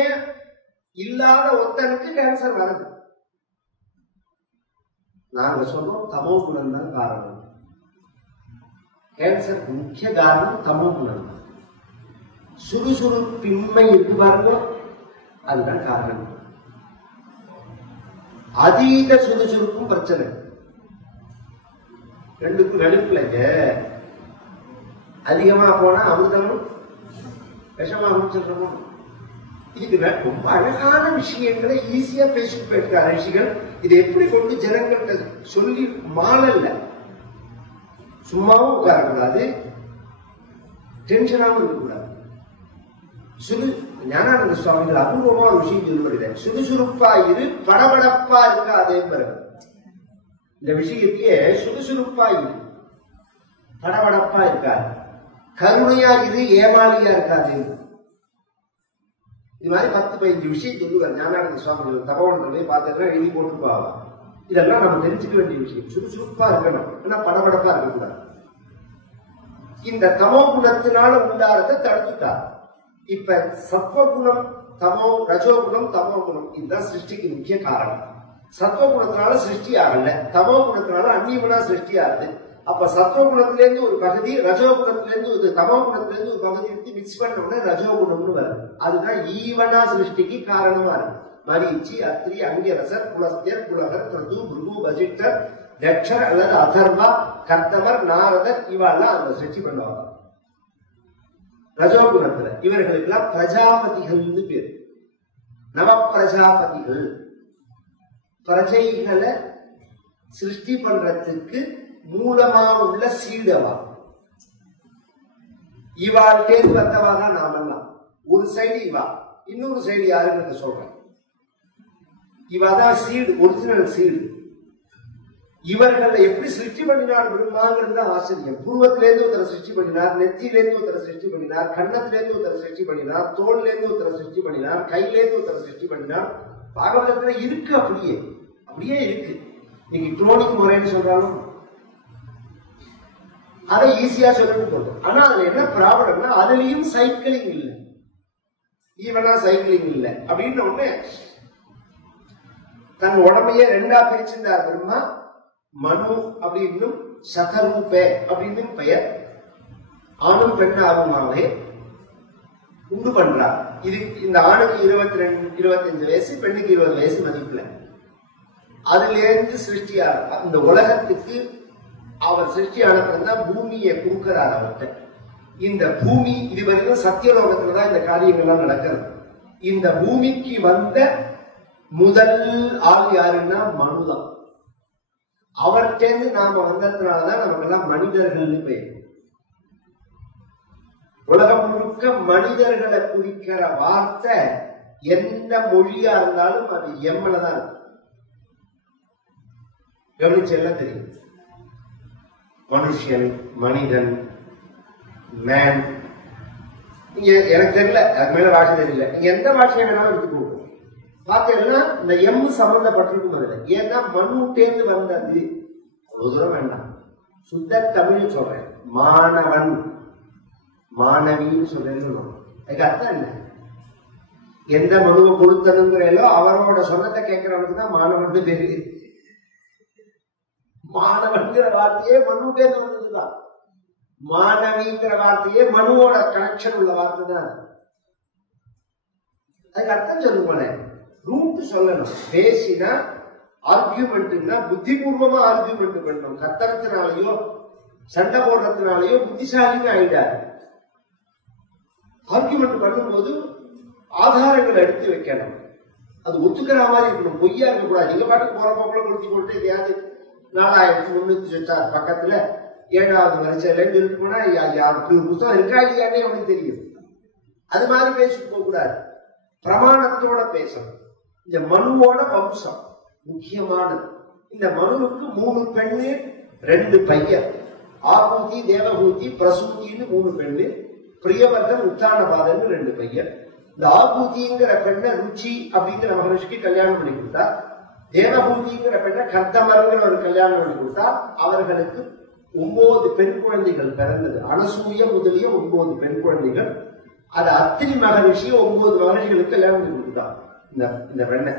இல்லாத ஒருத்தனுக்கு கேன்சர் வருது. நாங்க சொல்றோம் தமோ குணம் தான் காரணம். கேன்சர் முக்கிய காரணம் தமோ குணம். சுறுசுறுப்பின்மை இருக்கு பாருங்க, அதுதான் காரணம். அதீத சுறுசுறுப்பும் பிரச்சனை. ரெண்டுக்கும் நடுப்புலங்க அதிகமா போனா அமிர்தமும் விஷமாகும் சொல்றோம். இதுக்கு ரொம்ப அழகான விஷயங்களை ஈஸியா பேசிட்டு போயிருக்காரு ரிஷிகள். இதை எப்படி கொண்டு ஜனங்கள்கிட்ட சொல்லி மாறல, சும்மாவும் உட்காரக்கூடாது, டென்ஷனாகவும் இருக்கக்கூடாது. ஞானானந்த சுவாமிகள் அபூர்வமா ஒரு விஷயம் சொல்லுவார், சுறுசுறுப்பா இரு படபடப்பா இருக்காதே பிறகு. இந்த விஷயத்தையே சுறுசுறுப்பா இரு படபடப்பா இருக்காது, கருணையா இரு ஏமாளியா இருக்காது. இது மாதிரி 10-15 விஷயம் சொல்லுவார் ஞானானந்த சுவாமிகள். தகவல் போய் பார்த்துட்டு எழுதி போட்டு போகலாம். இதெல்லாம் நம்ம தெரிஞ்சுக்க வேண்டிய விஷயம். சுறுசுறுப்பா இருக்கணும், ஆனா படபடப்பா இருக்கக்கூடாது. இந்த தமோ குணத்தினால உண்டாரத்தை தடுத்துட்டார். இப்ப சத்வகுணம் தமோ, ரஜோகுணம் தமோ குணம், இதுதான் சிருஷ்டிக்கு முக்கிய காரணம். சத்வகுணத்தினால சிருஷ்டி ஆகல, தமோ குணத்தினால அந்நியமனா சிருஷ்டி ஆகுது. அப்ப சத்வகுணத்திலேருந்து ஒரு பகுதி, ரஜோகுணத்திலேருந்து ஒரு தமோ குணத்திலேருந்து ஒரு பகுதி எடுத்து மிக்ஸ் பண்ண ரஜோகுணம்னு வருது. அதுதான் ஈவனா சிருஷ்டிக்கு காரணமா இருக்கு. மரீச்சி, அத்ரி, அங்கிரசர், புலஸ்தியர், புலகர், பிரது, புருகு, வசிஷ்டர், தக்ஷர் அல்லது அதர்வா, கர்த்தவர், நாரதர் இவாள்லாம் அந்த சிருஷ்டி பண்ணுவாங்க. ரஜோகுணத்துல இவர்களுக்கெல்லாம் பிரஜாபதிகள் பேர். நவ பிரஜாபதிகள் பிரஜைகளை சிருஷ்டி பண்றதுக்கு மூலமா உள்ள சீடவா. இவாழ்டேந்து வந்தவாதான் நாமெல்லாம். ஒரு சைடு இவா, இன்னொரு சைடு யாருன்னு சொல்றேன். இவாதான் சீடு, ஒரிஜினல் சீடு. இவர்களை எப்படி சிருஷ்டி பண்ணினார் பிரம்மாங்கிறது ஆச்சரியம். பூர்வத்திலேருந்து ஒருத்தரை சிருஷ்டி பண்ணினார், நெத்தியிலேருந்து ஒருத்தரை சிருஷ்டி பண்ணினார், கண்ணத்திலேருந்து ஒருத்தரை சிருஷ்டி பண்ணினார், தோல்லேருந்து ஒருத்தரை சிருஷ்டி பண்ணினார், கையிலேருந்து ஒருத்தரை சிருஷ்டி பண்ணினார். பாகவதத்துல இருக்கு, அப்படியே அப்படியே இருக்கு. நீங்க குளோனிங் முறைன்னு சொல்றாலும் அதை ஈஸியா சொல்லிட்டு போட்டோம். ஆனா அதுல என்ன ப்ராப்ளம்னா அதுலயும் சைக்கிளிங் இல்லை, ஈவனா சைக்கிளிங் இல்லை. அப்படின்னு ஒண்ணு தன் உடம்பையே ரெண்டா பிரிச்சிருந்தார் பிரம்மா. மனு அப்படின்னும் சதரூபே அப்படின்னு பெயர். ஆணும் பெண்ணாகுமாவே உண்டு பண்றார். இது இந்த ஆணுக்கு 22-25 வயசு, பெண்ணுக்கு 20 வயசு மதிப்புல. அதுல இருந்து சிருஷ்டியார் இந்த உலகத்துக்கு அவர் சிருஷ்டியான பிறந்தான் பூமியை கொடுக்கிறார் அவர்கிட்ட. இந்த பூமி இதுவரைக்கும் சத்தியலோகத்துலதான் இந்த காரியங்கள்லாம் நடக்கிறது. இந்த பூமிக்கு வந்த முதல் ஆள் யாருன்னா மனுதான். அவர்கிட்ட நாம வந்ததுனாலதான் நமக்கு எல்லாம் மனிதர்கள்னு பெயர். உலகம் முழுக்க மனிதர்களை குறிக்கிற வார்த்தை எந்த மொழியா இருந்தாலும் அது எம்மளதான் கவனிச்செல்லாம் தெரியும். மனுஷன், மனிதன், மேன். நீங்க எனக்கு தெரியல, அது மேல பாஷை தெரியல, நீங்க எந்த பாஷையை வேணாலும் எடுத்துக்கோங்க. பார்த்தீங்கன்னா இந்த எம் சம்பந்தப்பட்டிருக்கும் அதுல. ஏன்னா மனுட்டேந்து வந்தது. அவ்வளவு தூரம் வேண்டாம், சுத்த தமிழ் சொல்றேன். மாணவன், மாணவின்னு சொல்றேன்னு அதுக்கு அர்த்தம் என்ன? எந்த மனுவை கொடுத்தனுங்கிறோ அவரோட சொன்னதை கேட்கிறவனுக்கு தான் மாணவன் தெரியுது. மாணவன்கிற வார்த்தையே மனுட்டேந்து வந்ததுதான். மாணவிங்கிற வார்த்தையே மனுவோட கனெக்ஷன் உள்ள வார்த்தை தான். அதுக்கு அர்த்தம் சொல்லும் போல ரூட் சொல்லணும். பேசினா ஆர்கியூமெண்ட்னா புத்திபூர்வமா ஆர்கியூமெண்ட் பண்ணணும். கத்தரத்தினாலேயோ சண்டை போடுறதுனாலயோ புத்திசாலின்னு ஆயிடாரு. ஆர்கியூமெண்ட் பண்ணும்போது ஆதாரங்களை எடுத்து வைக்கணும். அது ஒத்துக்கிற மாதிரி இருக்கணும், பொய்யா இருக்கக்கூடாது. நீங்க பாட்டுக்கு போற போக்குல கொடுத்து போட்டு எதையாவது 4306 பக்கத்துல 7வது வரிசையில சொல்லிட்டு போனா யாருக்கு புத்தகம் இருக்கா இல்லையானே அவனுக்கு தெரியும். அது மாதிரி பேசிட்டு போக கூடாது, பிரமாணத்தோட பேசணும். இந்த மனுவோட வம்சம் முக்கியமானது. இந்த மனுவுக்கு 3 பெண்ணு 2 பையன். ஆபூதி, தேவகூதி, பிரசூதின்னு 3 பெண்ணு. பிரியவர்தன், உத்தானபாதன் 2 பையன். இந்த ஆபூதிங்கிற பெண்ணை ருச்சி அப்படிங்கிற மகரிஷிக்கு கல்யாணம் பண்ணி கொடுத்தா, தேவகூதிங்கிற பெண்ணை கர்த்தமரங்கிற ஒரு கல்யாணம் பண்ணி கொடுத்தா, அவர்களுக்கு 9 பெண் குழந்தைகள் பிறந்தது. அனசூய முதலிய 9 பெண் குழந்தைகள். அது அத்திரி மகரிஷி 9 மகரிஷிகளுக்கு கல்யாணம் பண்ணி கொடுத்துட்டான். இந்த பெண்ணை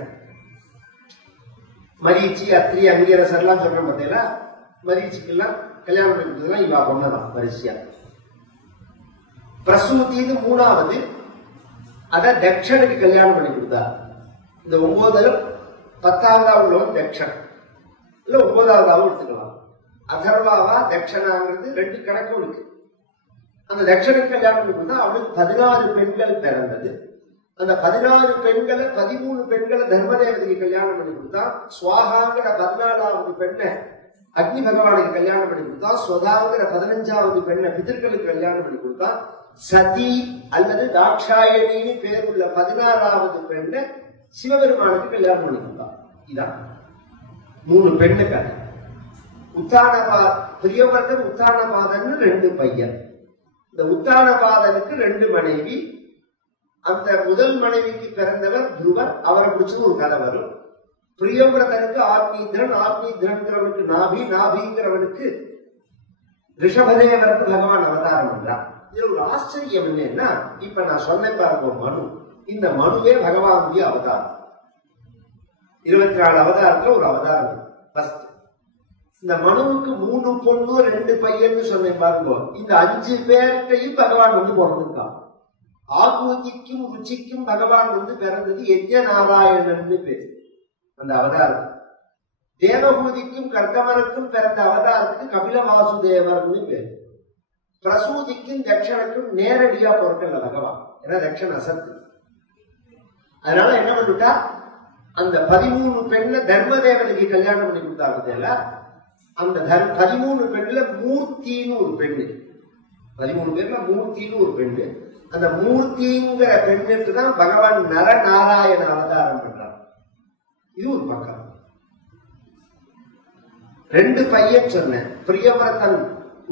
மரீச்சி அத்திரி அங்கீரசர் எல்லாம் சொல்றேன் பார்த்தீங்களா, மரீச்சிக்கெல்லாம் கல்யாணம் பண்ணி கொடுத்ததுலாம் இவா பொண்ணதான் வரிசையா. பிரசூத்தின்னு 3வது, அத தக்ஷனுக்கு கல்யாணம் பண்ணி கொடுத்தா. இந்த 9 10வது உள்ளவன் தக்ஷன், இல்ல 9வது எடுத்துக்கலாம். அதர்வாவா தக்ஷனாங்கிறது 2 கணக்கும் இருக்கு. அந்த தக்ஷனுக்கு கல்யாணம் பண்ணி கொடுத்தா அவனுக்கு 16 பெண்கள் பிறந்தது. அந்த 16 பெண்களை 13 பெண்களை தர்மதேவதைக்கு கல்யாணம் பண்ணி கொடுத்தா. சுவாகாங்கிற 14வது பெண்ணை அக்னி பகவானுக்கு கல்யாணம் பண்ணி கொடுத்தா. ஸ்வதாங்கிற 15வது பெண்ணை பிதர்களுக்கு கல்யாணம் பண்ணி கொடுத்தா. சதி அல்லது தாட்சாயணின்னு பேருள்ள 16வது பெண்ணை சிவபெருமானுக்கு கல்யாணம் பண்ணி கொடுத்தா. இதான் 3 பெண்ணுக்காக. பிரியவர்த்தன் உத்தானபாதன் 2 பையன். இந்த உத்தானபாதனுக்கு 2 மனைவி. அந்த முதல் மனைவிக்கு பிறந்தவர் துருவர், அவரை பிடிச்சது ஒரு கதை வரும். பிரியவிரதனுக்கு ஆத்மீந்திரன், ஆத்மீந்திரன்கிறவனுக்கு நாபி, நாபிங்கிறவனுக்கு ரிஷபதேவருக்கு பகவான் அவதாரம் பண்றான். இதுல ஒரு ஆச்சரியம் என்னன்னா, இப்ப நான் சொன்னேன் பாருங்க மனு, இந்த மனுவே பகவானுடைய அவதாரம். 24 அவதாரத்துல ஒரு அவதாரம். இந்த மனுவுக்கு 3 பொண்ணு 2 பையன் சொன்னேன் பாருங்க. இந்த 5 பேர்கிட்டையும் பகவான் வந்து பிறந்திருக்கான். ஆகூதிக்கும் ருச்சிக்கும் பகவான் வந்து பிறந்தது யஜ்ஞ நாராயணன் பேரு அந்த அவதாரம். தேவகூதிக்கும் கர்த்தவனுக்கும் பிறந்த அவதாரத்துக்கு கபில வாசுதேவர்னு பேரு. பிரசூதிக்கும் தக்ஷனுக்கும் நேரடியா பொருட்கள் பகவான், ஏன்னா தக்ஷன் அசத்து. அதனால என்ன பண்ணிட்டா, அந்த 13 பெண்ல தர்மதேவனுக்கு கல்யாணம் பண்ணி கொடுத்தாங்க. அந்த 13 பெண்ல மூர்த்தின்னு ஒரு பெண்ணு, 13 பேர்ல மூர்த்தின்னு ஒரு பெண்ணு. அந்த மூர்த்திங்கிற பெண்ணுக்கு தான் பகவான் நரநாராயண அவதாரம் பண்றார். இது ஒரு பக்கம். 2 பையன் சொன்னேன், பிரியவிரதன்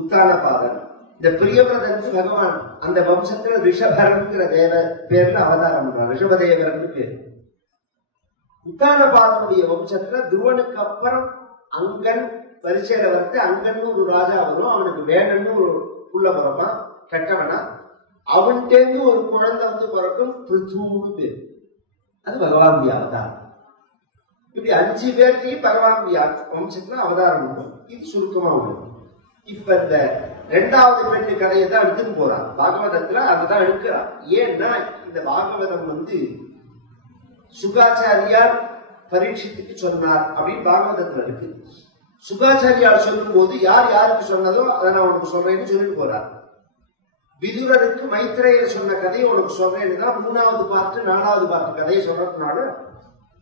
உத்தானபாதன். இந்த பிரியவிரதனுக்கு பகவான் அந்த வம்சத்துல ரிஷபரன்கிற தேவ பேர்ல அவதாரம் பண்றார், ரிஷபதேவரன் பேர். உத்தானபாதனுடைய வம்சத்துல துருவனுக்கு அப்புறம் அங்கன் வரிசையில வந்து அங்கன்னு ஒரு ராஜா வரும். அவனுக்கு வேணன்னு ஒரு புள்ள பிறப்பான், கெட்டவனா. அவன்கிட்ட ஒரு குழந்தை வந்து பிறக்கும், பிருத்துன்னு பேர். அது பகவானுடைய அவதாரம். இப்படி 5 பேர்த்தையும் பகவானுடைய வம்சத்துல அவதாரம் பண்ணும். இது சுருக்கமா உள்ளது. இப்ப இந்த 2வது பெண்ணு கதையை தான் எடுத்துன்னு போறான் பாகவதத்துல, அதுதான் எடுக்கிறான். ஏன்னா இந்த பாகவதம் வந்து சுகாச்சாரியார் பரீட்சித்துக்கு சொன்னார் அப்படின்னு பாகவதத்துல இருக்கு. சுகாச்சாரியார் சொல்லும் போது யார் யாருக்கு சொன்னதோ அதை நான் உனக்கு சொல்றேன்னு சொல்லிட்டு போறார். விதுரருக்கு மைத்ரேயர் சொன்ன கதையை உனக்கு சொல்றேன்னு தான் 3வது பார்ட் 4வது பார்ட் கதையை சொல்றதுனால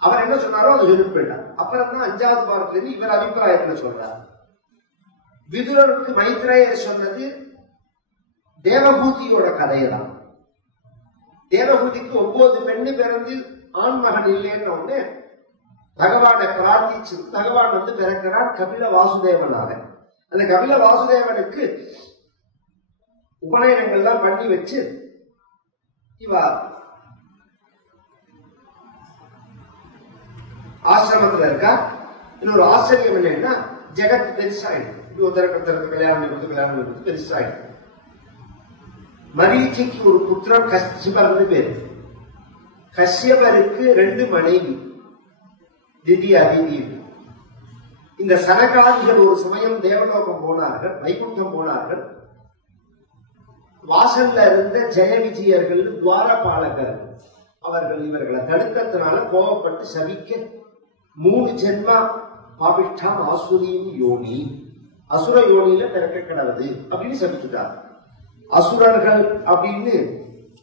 அவர் என்ன சொன்னாரோ அதை சொல்லிட்டு போயிட்டார். அப்புறம் தான் 5வது பார்ட்ல இருந்து இவர் அபிப்பிராயத்துல சொல்றார். விதுரருக்கு மைத்ரேயர் சொன்னது தேவபூதியோட கதையை தான். தேவபூதிக்கு 9 பெண்ணு பிறந்து ஆண்மகன் இல்லைன்னு ஒண்ணு பகவானை பிரார்த்திச்சு பகவான் வந்து பிறக்கிறான் கபில வாசுதேவனாக. அந்த கபில வாசுதேவனுக்கு உபநயனங்கள்லாம் பண்ணி வச்சு இவா ஆசிரமத்துல இருக்கா. இன்னொரு ஆச்சரியம் என்னன்னா, ஜெகத் பெருசாயிடும். ஒருத்தருக்கு கல்யாணம் பெருசாயிடும். மரீச்சிக்கு ஒரு புத்திரன் கஷ்யபர்னு பேரு. கஷ்யபருக்கு 2 மனைவி, திதி அதிதி. இந்த சனகாதிகள் ஒரு சமயம் தேவலோகம் போனார்கள், வைகுண்டம் போனார்கள். வாசல்ல இருந்த ஜெய விஜயர்கள் துவாரபாலகர் அவர்கள் இவர்களை தடுக்கிறதுனால கோபப்பட்டு சபிக்க 3 ஜென்மா பாபிஷ்டாம் ஆசுரின் யோனி, அசுர யோனியில பிறக்க கிடவது அப்படின்னு சபிச்சுட்டார். அசுரர்கள் அப்படின்னு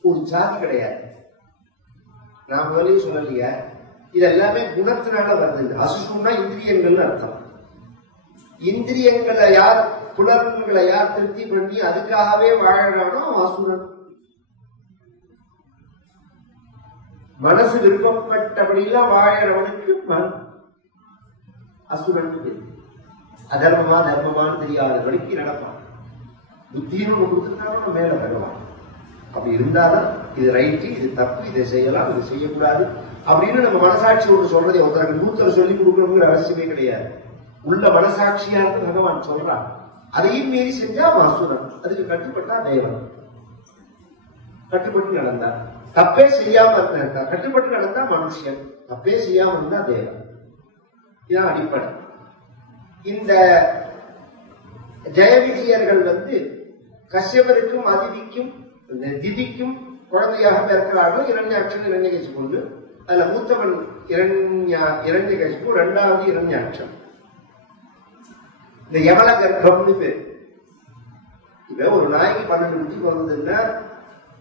ஒரு ஜாதி கிடையாது. நான் முதலையும் சொல்லலையா, இது எல்லாமே குணத்தினால வருது. அசுசுன்னா இந்திரியங்கள்னு அர்த்தம். இந்திரியங்களை யார் புலன்களை யார் திருப்தி பண்ணி அதுக்காகவே வாழறானோ அசுரன். மனசு விருப்பப்பட்டபடியெல்லாம் வாழறவனுக்கு அசுரன். அதர்மமா தர்மமானு தெரியாத வரைக்கும் நடப்பான். புத்தியும் கொடுத்துட்டாலும் மேல வருவான். அப்படி இருந்தாதான் இது ரைட்டு, இது தப்பு, இதை செய்யலாம், இது செய்யக்கூடாது அப்படின்னு நம்ம மனசாட்சி ஒன்று சொல்றதை ஒருத்தருக்கு 100 சொல்லிக் கொடுக்கணுங்கிற அவசியமே கிடையாது. உள்ள மனசாட்சியான்னு பகவான் சொல்றான். அதையும் மீறி செஞ்சா அசுரன், அதுக்கு கட்டுப்பட்டா தேவன். கட்டுப்பட்டு நடந்தா. தப்பே செய்யாம இருந்தா கட்டுப்பட்டு நடந்தா மனுஷன், தப்பே செய்யாம இருந்தா தேவன். இதுதான் அடிப்படை. இந்த ஜெயவிஜயர்கள் கஷ்யபருக்கும் அதிதிக்கும் திதிக்கும் குழந்தையாக பிறக்கிறார்கள். இரண்யாட்சன் இரண்யகசிபு. அதுல மூத்தவன் இரண்யகசிபு, இரண்டாவது இரண்யாட்சன். இந்த யமல கர்ப்பம்னு பேர். இப்ப ஒரு நாய்க்கு 12 குட்டி பிறந்ததுன்னா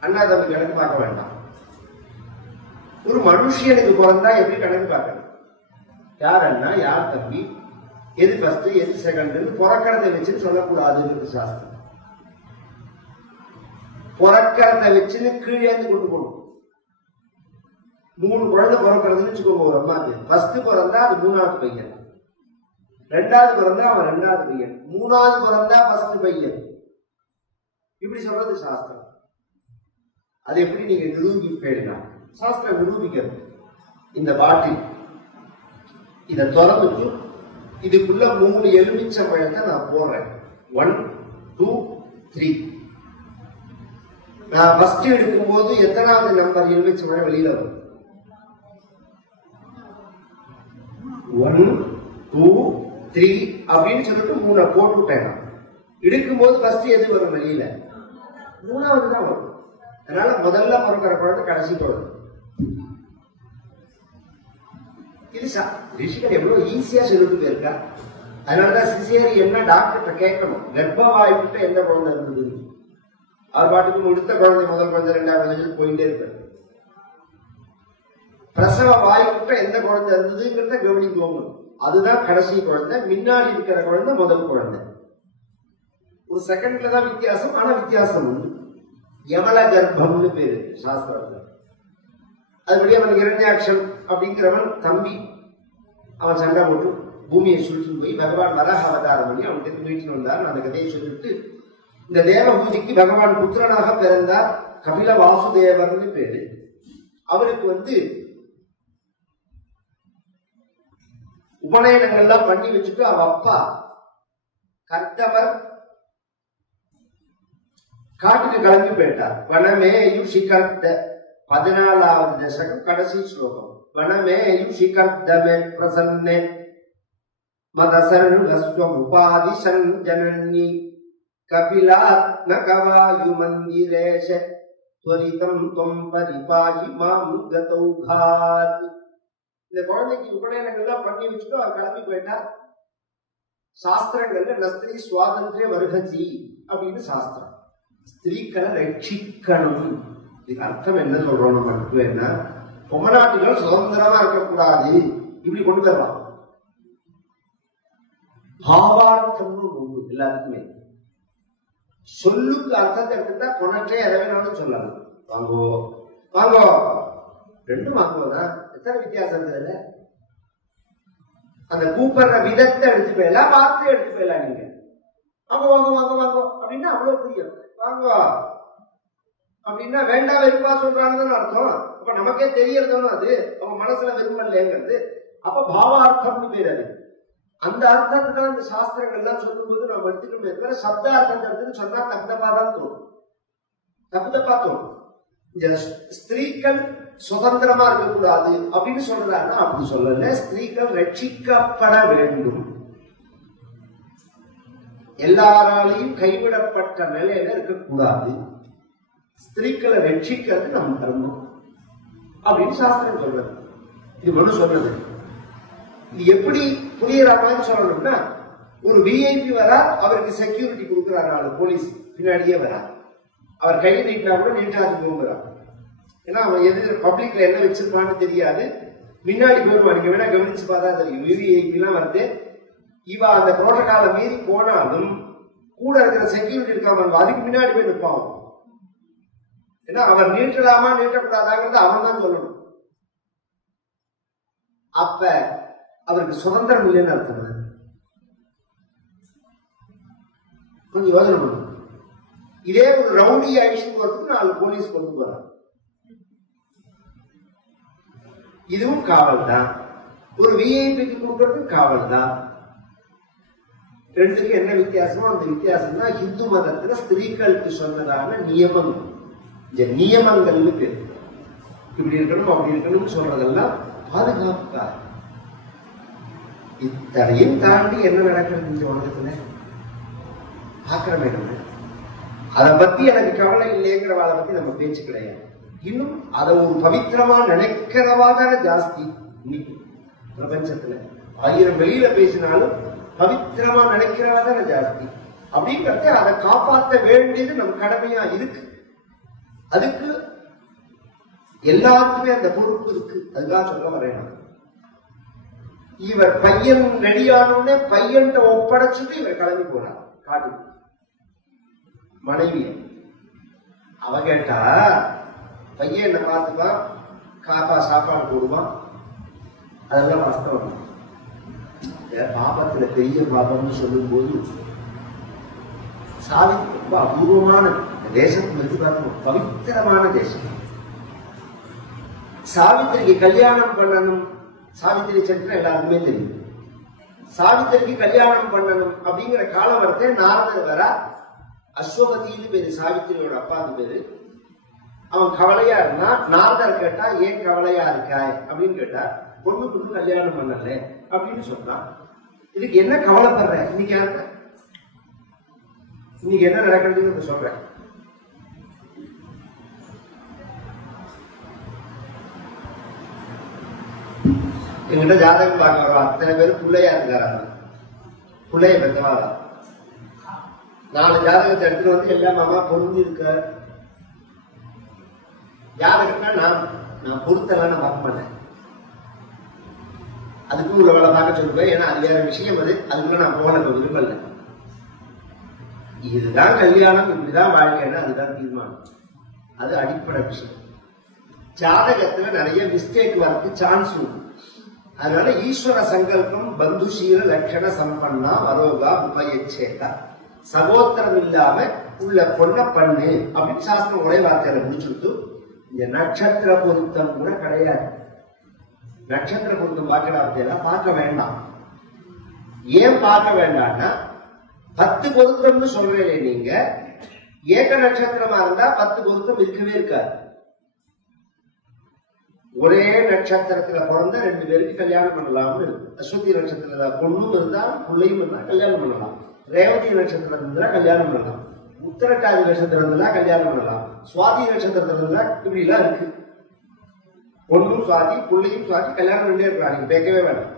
அண்ணா தம்பி கணக்கு பார்க்க வேண்டாம். ஒரு மனுஷனுக்கு பிறந்தா எப்படி கணக்கு பார்க்கணும்? யார் அண்ணா யார் தம்பி, எது ஃபர்ஸ்ட் எது செகண்ட் பிறக்கிறத வச்சுன்னு சொல்லக்கூடாதுன்னு சாஸ்திரம். பிறக்கிறத வச்சுன்னு கீழேந்து கொண்டு போகணும். 3 குழந்தை பிறக்கிறதுன்னு வச்சுக்கோங்க ஒரு அம்மாக்கு. ஃபர்ஸ்ட் பிறந்தா அது 3வது பையன், 2வது பிறந்தா அவன் 2வது பையன், 3வது பிறந்தா ஃபர்ஸ்ட் பையன். இப்படி சொல்றது சாஸ்திரம். அது எப்படி நீங்க நிரூபிப்பீங்க? சாஸ்திரம் நிரூபிக்கிறது. இந்த பாட்டில் இதை திறந்துட்டு இதுக்குள்ள 3 எலுமிச்சம் பழத்தை நான் போடுறேன். 1 2 3. நான் ஃபர்ஸ்ட் எடுக்கும் போது எத்தனாவது நம்பர் எலுமிச்சம் பழம் வெளியில வரும்? 1 2 3 அப்படின்னு சொல்லிட்டு 3 போட்டு விட்டேன். எடுக்கும் போது ஃபர்ஸ்ட் எது வரும் வெளியில? 3வது தான் வரும். அதனால முதல்ல பிறக்கிற குழந்தை கடைசி குழந்தை. இது ரிஷிகள் எவ்வளவு ஈஸியா சொல்லிட்டு போயிருக்கா. அதனாலதான் சிசேரியன்னா டாக்டர்கிட்ட கேட்கணும், கர்ப்பவாய்க்கிட்ட எந்த குழந்தை இருந்தது. அவர் பாட்டுக்கு எடுத்த குழந்தை முதல் குழந்தை 2வது குழந்தை போயிட்டே இருப்பார். பிரசவ வாய்க்கிட்ட எந்த குழந்தை இருந்ததுங்கிறத கவனிக்கோங்க. அதுதான் கடைசி குழந்தை, முன்னாடி இருக்கிற குழந்தை முதல் குழந்தை. ஒரு செகண்ட்ல தான் வித்தியாசம், ஆனா வித்தியாசம் உண்டு. யமல கர்ப்பம்னு பேரு சாஸ்திரத்துல. அதுபடி அவன் இரண்யாட்சன் அப்படிங்கிறவன் தம்பி. அவன் சண்டை போட்டு பூமியை சுற்றி போய் பகவான் வராக அவதாரம் பண்ணி அவனுக்கு மீட்டு வந்தார். அந்த கதையை சொல்லிட்டு இந்த தேவபூதிக்கு பகவான் புத்திரனாக பிறந்தார். கபில வாசுதேவர்னு பேரு. அவருக்கு உபநயனங்கள்லாம் பண்ணி வச்சுட்டு அவ அப்பா கர்த்தவர் காட்டுக்கு கிளம்பி போயிட்டார். வனமேயும் சிகர்த்த 14வது தசகம் கடைசி ஸ்லோகம். வனமேயும் சிகர்த்தமே பிரசன்னே மதசர்வஸ்வம் உபாதிசன் ஜனன்னி கபிலாத்மகவாயு மந்திரேஷ துவரிதம் தொம் பரிபாயி மாம் கதௌகாத். இந்த குழந்தைக்கு உபநயனங்கள்லாம் பண்ணி வச்சுட்டு அவர் கிளம்பி போயிட்டார். சாஸ்திரங்கள்ல நஸ்திரி சுவாதந்திரிய வருகஜி அப்படின்னு சாஸ்திரம். ஸ்திரீக்களை ரட்சிக்கணும். இதுக்கு அர்த்தம் என்ன சொல்றோம் நம்ம? என்ன பொம்மநாட்டிகள் சுதந்திரமா இருக்கக்கூடாது இப்படி கொண்டு வரலாம். பாவார்த்தம் ஒன்று எல்லாத்துக்குமே. சொல்லுக்கு அர்த்தத்தை எடுத்துட்டா கொணற்றே எதை வேணாலும் சொல்லலாம். வாங்கோ வாங்கோ, ரெண்டும் வாங்குவோம்னா எத்தனை வித்தியாசம் இருக்குதுல்ல. அந்த கூப்பிடுற விதத்தை எடுத்து போயிடலாம், வார்த்தையை எடுத்து போயிடலாம். நீங்க வாங்க வாங்க வாங்க வாங்க அப்படின்னா அவ்வளவு புரியும். வாங்க அப்படின்னா வேண்டாம் வெறுப்பா சொல்றாங்கன்னு அர்த்தம். அப்ப நமக்கே தெரியறதுன்னு அது அவங்க மனசுல விரும்பலைங்கிறது. அப்ப பாவார்த்தம்னு பேர் அது. அந்த அர்த்தத்தை தான் இந்த சாஸ்திரங்கள்லாம் சொல்லும் போது நம்ம எடுத்துக்கணும். இருக்கிற சப்த அர்த்தம் சொன்னா தப்பு தான் தோணும். தப்பு தோணும். இந்த ஸ்திரீக்கள் சுதந்திரமா இருக்கக்கூடாது அப்படின்னு சொல்றாருன்னா அப்படி சொல்லல. ஸ்திரீகள் ரட்சிக்கப்பட வேண்டும். எல்லாராலையும் கைவிடப்பட்ட நிலையில இருக்கக்கூடாது. ஸ்திரீக்களை ரட்சிக்கிறது நம்ம தர்மம் அப்படின்னு சாஸ்திரம் சொல்றது. இது ஒண்ணு சொல்றது. இது எப்படி புரியுற மாதிரி சொல்லணும்னா, ஒரு விஐபி வரா, அவருக்கு செக்யூரிட்டி கொடுக்குறாரு போலீஸ், பின்னாடியே வரா. அவர் கையை நீட்டினா கூட நீட்டாது போகிறார். ஏன்னா அவன் எது பப்ளிக்ல என்ன வச்சிருப்பான்னு தெரியாது. முன்னாடி போயிடுவான். நீங்க வேணா கவனிச்சு பார்த்தா தெரியும். விஐபி எல்லாம் வருது. இவ அந்த புரோட்டோகாலை மீறி போனாலும் கூட இருக்கிற செக்யூரிட்டி இருக்காம அதுக்கு முன்னாடி போய் நிற்பான். ஏன்னா அவர் நீட்டலாமா நீட்டக்கூடாதாங்கிறது அவன் தான் சொல்லணும். அப்ப அவருக்கு சுதந்திரம் இல்லைன்னு அர்த்தம். கொஞ்சம் யோசனை பண்ணும். இதே ஒரு ரவுடி ஆக்ஷன் வரதுக்கு 4 போலீஸ் கொண்டு போறாங்க. இதுவும் காவல் தான். ஒரு விஐபிக்கு கொடுக்கறது காவல் தான். ரெண்டுக்கு என்ன வித்தியாசமோ அந்த வித்தியாசம் தான். ஹிந்து மதத்துல ஸ்திரீகளுக்கு சொன்னதான நியமம். இந்த நியமங்கள்னு பேர். இப்படி இருக்கணும் அப்படி இருக்கணும்னு சொல்றதெல்லாம் பாதுகாப்புக்காக. இத்தனையும் தாண்டி என்ன நடக்கிறது இந்த உலகத்துல பாக்கிறமே. அதை பத்தி எனக்கு கவலை இல்லைங்கிறவாத பத்தி நம்ம பேச்சு கிடையாது. இன்னும் அதை ஒரு பவித்திரமா நினைக்கிறவா தானே ஜாஸ்தி இன்னைக்கு பிரபஞ்சத்துல. 1000 வெளியில பேசினாலும் பவித்திரமா நினைக்கிறவா தானே ஜாஸ்தி. அப்படிங்கறத அதை காப்பாற்ற வேண்டியது நம்ம கடமையா இருக்கு. அதுக்கு எல்லாருக்குமே அந்த பொறுப்பு இருக்கு. அதுக்காக சொல்ல வரேன். இவர் பையன் ரெடியானோடனே பையன் ஒப்படைச்சிட்டு இவர் கிளம்பி போனார் காட்டு. மனைவி அவ கேட்டா, பையன் என்ன பார்த்துப்பான், காப்பா சாப்பாடு போடுவான், அதெல்லாம் வாஸ்தவம். பாபத்துல பெரிய பாபம்னு சொல்லும் போது சாவித்திரி ரொம்ப அபூர்வமான தேசம். எதிர்பார்க்கணும், பவித்திரமான தேசம். சாவித்திரிக்கு கல்யாணம் பண்ணணும், சாவித்திரி சரித்திரம் எல்லாருக்குமே தெரியும். சாவித்திரிக்கு கல்யாணம் பண்ணணும் அப்படிங்கிற காலம் வரத்தே நாரதர் வர. அஸ்வபதினு பேரு சாவித்திரியோட அப்பாவுக்கு பேரு. அவன் கவலையா இருந்தா, நாரதர் கேட்டா ஏன் கவலையா இருக்காய் அப்படின்னு கேட்டா, பொண்ணு கல்யாணம் பண்ணல அப்படின்னு சொன்னான். இதுக்கு என்ன கவலைப்படுற, இன்னைக்கு இன்னைக்கு என்ன நடக்கிறதுன்னு சொல்றேன். எங்கிட்ட ஜாதகம் பார்க்க வரும் அத்தனை பேர் பிள்ளையா இருக்காரு. பிள்ளைய பெற்றவா 4 ஜாதகத்தை எடுத்துட்டு வந்து எல்லாம் மாமா பொருந்தி இருக்க. ஜாதகம்னா நான் பொருத்தலாம் நான் பார்க்க மாட்டேன். அதுக்கும் உள்ள வேலை பார்க்க சொல்லுவேன். ஏன்னா அது வேற விஷயம். அதுக்குள்ள நான் போன விரும்பல. இதுதான் கல்யாணம், இப்படிதான் வாழ்க்கைன்னா அதுதான் தீர்மானம். அது அடிப்படை விஷயம். ஜாதகத்துல நிறைய மிஸ்டேக் வரதுக்கு சான்ஸ் உண்டு. அதனால ஈஸ்வர சங்கல்பம் பந்துஷீல லட்சண சம்பன்னா வரோகா உபயச்சேதா, சகோத்திரம் இல்லாம உள்ள பொண்ண பண்ணு அப்படின்னு சாஸ்திரம் ஒரே வார்த்தையில முடிச்சுட்டு, இந்த நட்சத்திர பொருத்தம் கூட கிடையாது. நட்சத்திர பொருத்தம் பார்க்கலாம் பார்க்க வேண்டாம். ஏன் பார்க்க வேண்டாம்னா, 10 பொருத்தம்னு சொல்றீங்க நீங்க. ஏக நட்சத்திரமா இருந்தா 10 பொருத்தம் இருக்கவே இருக்காது. ஒரே நட்சத்திரத்துல பிறந்த 2 பேருக்கு கல்யாணம் பண்ணலாம்னு இருக்கு. அஸ்வதி நட்சத்திரத்துல பொண்ணும் இருந்தா பிள்ளையும் இருந்தா கல்யாணம் பண்ணலாம். ரேவதி நட்சத்திரம் இருந்தா கல்யாணம் பண்ணலாம். உத்தரட்டாதி நட்சத்திரம் இருந்தா கல்யாணம் பண்ணலாம். சுவாதி நட்சத்திரத்துல இருந்தா இப்படி எல்லாம் இருக்கு. பொண்ணும் சுவாதி பிள்ளையும் சுவாதி கல்யாணம் பண்ணே இருக்கலாம். நீங்க கேட்கவே வேண்டாம்.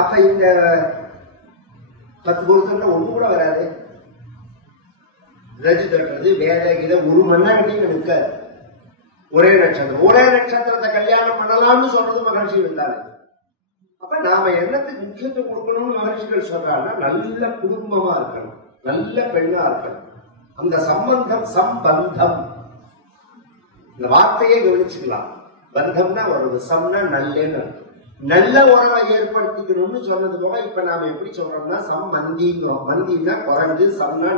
அப்ப இந்த 10 பொருத்தம்னா ஒண்ணு கூட வராது. ரஜு தட்டுறது வேலை இதை ஒரு மண்ணாங்கட்டியும் நிற்காது. ஒரே நட்சத்திரத்தை கல்யாணம் பண்ணலாம்னு சொல்றது மகர்ஷி இருந்தாரு. அப்ப நாம என்னத்துக்கு முக்கியத்துவம் கொடுக்கணும்னு மகர்ஷிகள் சொல்றாங்கன்னா, நல்ல குடும்பமா இருக்கணும், நல்ல பெண்ணா இருக்கணும். அந்த சம்பந்தம் இந்த வார்த்தையே கவனிச்சுக்கலாம். பந்தம்னா வருது, சம்னா நல்லேன்னு நல்ல உறவை ஏற்படுத்திக்கணும்னு சொன்னது போக இப்ப நாம எப்படி சொல்றோம்னா சம்மந்திங்கிறோம். மந்தின்னா குரங்கு, சம்னா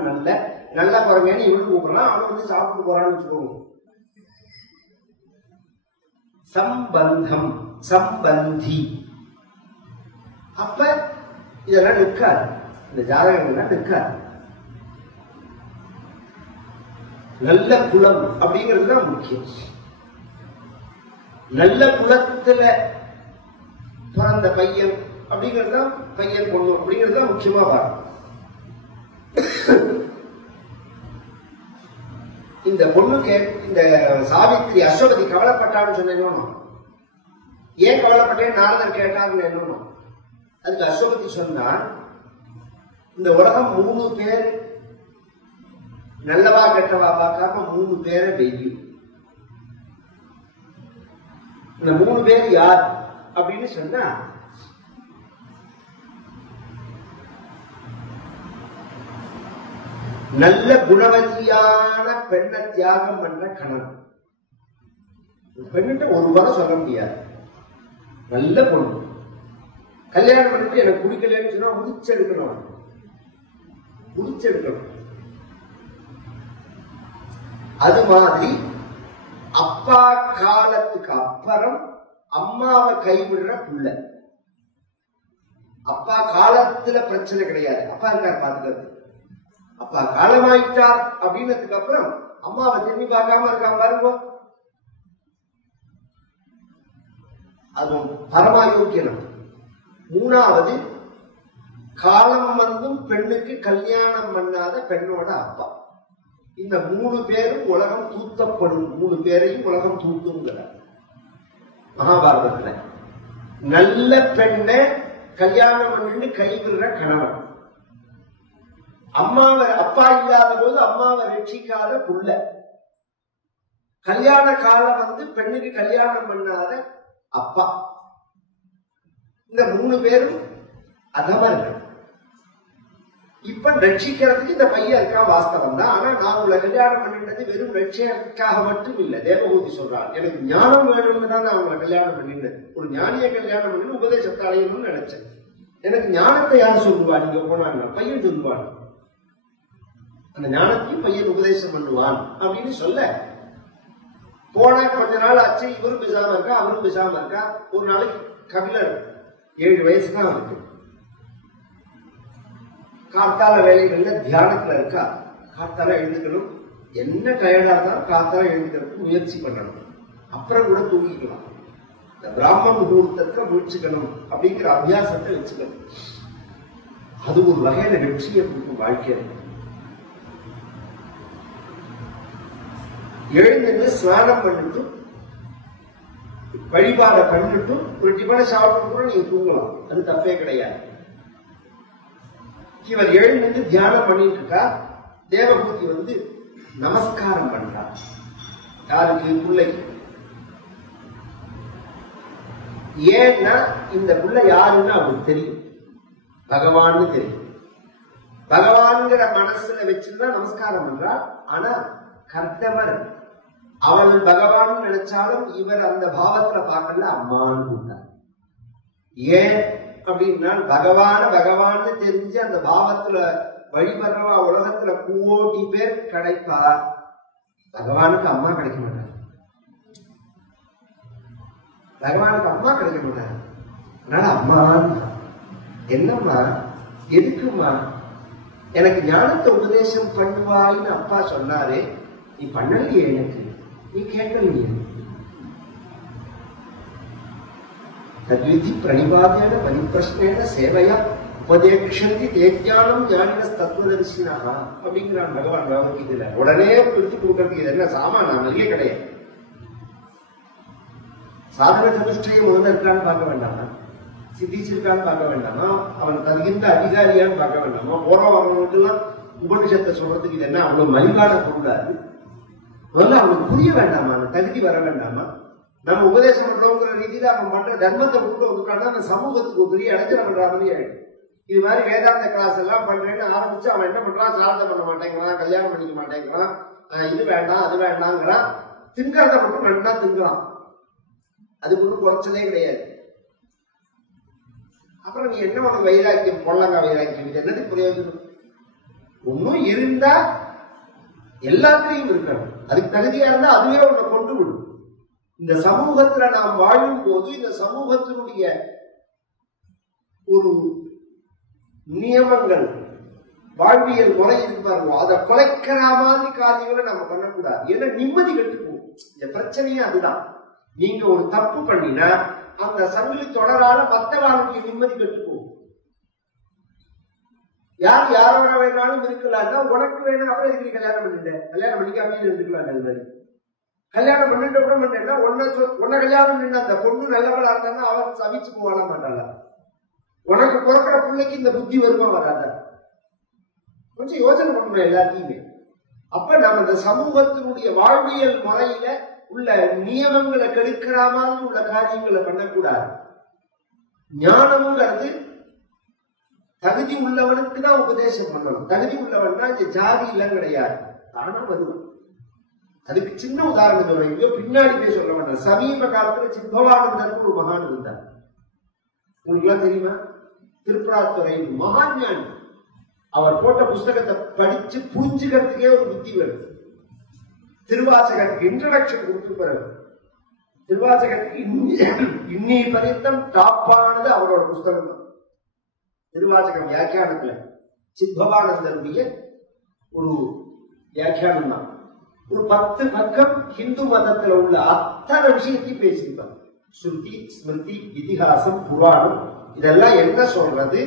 நல்ல குரங்கன்னு இவனு கூப்பிடலாம். அவன் வந்து சாப்பிட்டு போறான்னு வச்சுக்கோங்க. சம்பந்தம் சம்பந்தி. அப்ப இதெல்லாம் நிற்காது. இந்த ஜாதகங்கள்லாம் நிற்காது. நல்ல குலம் அப்படிங்கிறது தான் முக்கியம். நல்ல குலத்துல பிறந்த பையன் அப்படிங்கிறது தான், பையன் பொண்ணு அப்படிங்கிறது தான் முக்கியமா பார்க்கணும். இந்த பொண்ணுக்கு இந்த சாவித்திரி அஸ்வபதி கவலைப்பட்டான்னு சொன்னோம். ஏன் கவலைப்பட்டேன் நாரதர் கேட்டாருன்னு என்னன்னு அதுக்கு அஸ்வபதி சொன்னா, இந்த உலகம் 3 பேர் நல்லவா கெட்டவா பார்க்காம 3 பேரை வெய்யும். இந்த 3 பேர் யார் அப்படின்னு சொன்னா, நல்ல குணவதியான பெண்ணை தியாகம் பண்ற கணவன். பெண்ணிட்ட ஒரு வாரம் சொல்ல முடியாது. நல்ல பொண்ணு கல்யாணம் பண்ணிட்டு எனக்கு குடிக்கலன்னு சொன்னா முடிச்செடுக்கணும். அது மாதிரி அப்பா காலத்துக்கு அப்புறம் அம்மாவை கைவிடுற புள்ள. அப்பா காலத்துல பிரச்சனை கிடையாது. அப்பா இருக்கார் பாத்துக்கிறது. அப்பா காலமாயிட்டார் அப்படின்னதுக்கு அப்புறம் அம்மாவை திரும்பி பார்க்காம இருக்காம பாருங்க. அதுவும் பரமாயோக்கியம். மூணாவது, காலம் வந்தும் பெண்ணுக்கு கல்யாணம் பண்ணாத பெண்ணோட அப்பா. இந்த 3 பேரும் உலகம் தூத்தப்படும். 3 பேரையும் உலகம் தூத்துங்கிறார் மகாபாரதத்துல. நல்ல பெண்ணை கல்யாணம் பண்ணி கைவிடுற கணவன், அம்மாவை அப்பா இல்லாத போது அம்மாவை ரட்சிக்காத புள்ள, கல்யாண காலம் வந்து பெண்ணுக்கு கல்யாணம் பண்ணாத அப்பா. இந்த 3 பேரும் அதமர்கள். இப்ப ரட்சிக்கிறதுக்கு இந்த பையன் இருக்கா, வாஸ்தவம் தான். ஆனா நான் உங்களை கல்யாணம் பண்ணிட்டது வெறும் ரட்சைக்காக மட்டும் இல்ல. தேவகூதி சொல்றான், எனக்கு ஞானம் வேணும்னு தான் நான் உங்களை கல்யாணம் பண்ணிட்டேன். ஒரு ஞானியை கல்யாணம் பண்ணி உபதேசத்தை அடையணும்னு நினைச்சேன். எனக்கு ஞானத்தை யார் சொல்லுவா? நீங்க போனாங்க பையன் சொல்லுவான். அந்த ஞானத்தையும் பையன் உபதேசம் பண்ணுவான் அப்படின்னு சொல்ல போன கொஞ்ச நாள் ஆச்சு. இவரும் பேசாம இருக்கா, அவரும் பேசாம இருக்கா. ஒரு நாளைக்கு கபிலர் 7 வயசு தான் இருக்கு. காத்தால வேலைகள்ல தியானத்துல இருக்கா. காத்தால எழுந்துக்கணும். என்ன டயர்டா இருந்தாலும் காத்தால எழுந்துக்கிறதுக்கு முயற்சி பண்ணணும். அப்புறம் கூட தூங்கிக்கலாம். இந்த பிராமண முகூர்த்தத்தை முயற்சிக்கணும் அப்படிங்கிற அபியாசத்தை வச்சுக்கணும். அது ஒரு வகையில வெற்றியை கொடுக்கும் வாழ்க்கையில. எழுந்து ஸ்நானம் பண்ணிட்டு வழிபாட பண்ணிட்டு ஒரு டிஃபனை சாப்பிட்டு கூட நீங்க தூங்கலாம். அது தப்பே கிடையாது. இவர் எழுந்து தியானம் பண்ணிட்டு இருக்கா. தேவகூதி வந்து நமஸ்காரம் பண்றார். யாருக்கு? பிள்ளைக்கு. ஏன்னா இந்த பிள்ளை யாருன்னு அவருக்கு தெரியும், பகவான்னு தெரியும். பகவான்கிற மனசுல வச்சுதான் நமஸ்காரம் பண்றார். ஆனா கர்த்தவர் அவள் பகவான் நினைச்சாலும் இவர் அந்த பாவத்துல பார்க்கல, அம்மான்னு கூட்டார். ஏன் அப்படின்னா பகவான்னு தெரிஞ்சு அந்த பாவத்துல வழிபடுறவா உலகத்துல கோடி பேர் கிடைப்பா. பகவானுக்கு அம்மா கிடைக்க மாட்டார். பகவானுக்கு அம்மா கிடைக்க மாட்டார். அதனால அம்மான்னு என்னம்மா, எதுக்குமா? எனக்கு ஞானத்தை உபதேசம் பண்ணுவாயின்னு அப்பா சொன்னாரு. நீ பண்ணலையே, எனக்கு நீ கேட்கலையே. தத்விதி பிரணிபாதேன பரிப்பிரஷ்னேன சேவையா உபதேக்ஷந்தி தேஜானம் ஞானின தத்துவதரிசினா அப்படிங்கிறான் பகவான் பகவத்கீதையில. உடனே பிரித்து கொடுக்கறதுக்கு இது என்ன சாமானா? நிறைய கிடையாது. சாதன சதுஷ்டயம் உணர்ந்திருக்கான்னு பார்க்க வேண்டாமா? சித்திச்சிருக்கான்னு பார்க்க வேண்டாமா? அவன் தகுந்த அதிகாரியான்னு பார்க்க வேண்டாமா? போறவங்களுக்கெல்லாம் உபனிஷத்தை சொல்றதுக்கு இது என்ன அவ்வளவு மலிவான பொருளாது? முதல்ல அவனுக்கு புரிய வேண்டாமா? அந்த தகுதி வர வேண்டாமா? நம்ம உபதேசம் பண்றோங்கிற ரீதியில அவன் பண்ற தர்மத்தை விட்டு வந்துட்டான்னா அந்த சமூகத்துக்கு ஒரு பெரிய அடைஞ்சல் பண்ற மாதிரி ஆயிடும். இது மாதிரி வேதாந்த கிளாஸ் எல்லாம் பண்றேன்னு ஆரம்பிச்சு அவன் என்ன பண்றான்? சாதனை பண்ண மாட்டேங்கிறான், கல்யாணம் பண்ணிக்க மாட்டேங்கிறான், இது வேண்டாம் அது வேண்டாங்கிறான். திங்கிறத மட்டும் நல்லா திங்குறான். அதுக்கு ஒன்றும் குறைச்சதே கிடையாது. அப்புறம் நீ என்ன உனக்கு வைராக்கியம், பொல்லங்கா வைராக்கியம், இது என்னதுக்கு பிரயோஜனம்? ஒன்னும் இருந்தா எல்லாத்திலையும் இருக்கணும். அதுக்கு தகுதியா இருந்தா அதுவே உன்னை கொண்டு விடும். இந்த சமூகத்துல நாம் வாழும் போது இந்த சமூகத்தினுடைய ஒரு நியமங்கள், வாழ்வியல் முறை இருப்பாருங்க, அதை குலைக்கிற மாதிரி காரியங்களை நம்ம பண்ணக்கூடாது. ஏன்னா நிம்மதி கட்டுப்போம். இந்த பிரச்சனையே அதுதான். நீங்க ஒரு தப்பு பண்ணினா அந்த சங்கிலி தொடரால மற்ற வாழ்க்கை நிம்மதி கட்டுப்போம். யார் யாரோட வேணாலும் இருக்கலாம்னா உனக்கு வேணும். அப்புறம் இதுக்கு கல்யாணம் பண்ணிட்டேன், கல்யாணம் பண்ணிக்காம இருந்துக்கலாம். அது மாதிரி கல்யாணம் பண்ணிட்டு கூட பண்ணேன்னா உன்னை கல்யாணம் பண்ண அந்த பொண்ணு நல்லவளா இருந்தான்னா அவன் சவிச்சு போக மாட்டாளா? உனக்கு பிறக்கிற பிள்ளைக்கு இந்த புத்தி வருமா வராத? கொஞ்சம் யோசனை பண்ணணும் எல்லாத்தையுமே. அப்ப நம்ம இந்த சமூகத்தினுடைய வாழ்வியல் முறையில உள்ள நியமங்களை கெடுக்கிற மாதிரி உள்ள காரியங்களை பண்ணக்கூடாது. ஞானம்ங்கிறது தகுதி உள்ளவனுக்கு தான் உபதேசம் பண்ணணும். தகுதி உள்ளவன்னா இந்த ஜாதி எல்லாம் கிடையாது, தானா வருவன். அதுக்கு சின்ன உதாரணம் சொல்றேன், பின்னாடி போய் சொல்ல வேண்டாம். சமீப காலத்துல சித்பவானந்தர் ஒரு மகான் இருந்தார். உங்களுக்கு எல்லாம் தெரியுமா? திருப்பராத்துறை மகான் ஞானி. அவர் போட்ட புஸ்தகத்தை படிச்சு புரிஞ்சுக்கிறதுக்கே ஒரு புத்தி வருது. திருவாசகத்துக்கு இன்ட்ரடக்ஷன் கொடுத்து பிறகு திருவாசகத்துக்கு இன்னி பரிந்தம் டாப்பானது அவரோட புஸ்தகம் தான். திருவாசகம் வியாக்கியானத்துல சித்பவானந்தருடைய ஒரு வியாக்கியானம் தான். ஒரு 10 பக்கம் ஹிந்து மதத்துல உள்ள அத்தனை விஷயத்தையும் பேசியிருப்பாங்க. ஸ்ருதி, ஸ்மிருதி, இதிகாசம், புராணம் இதெல்லாம் என்ன சொல்றது,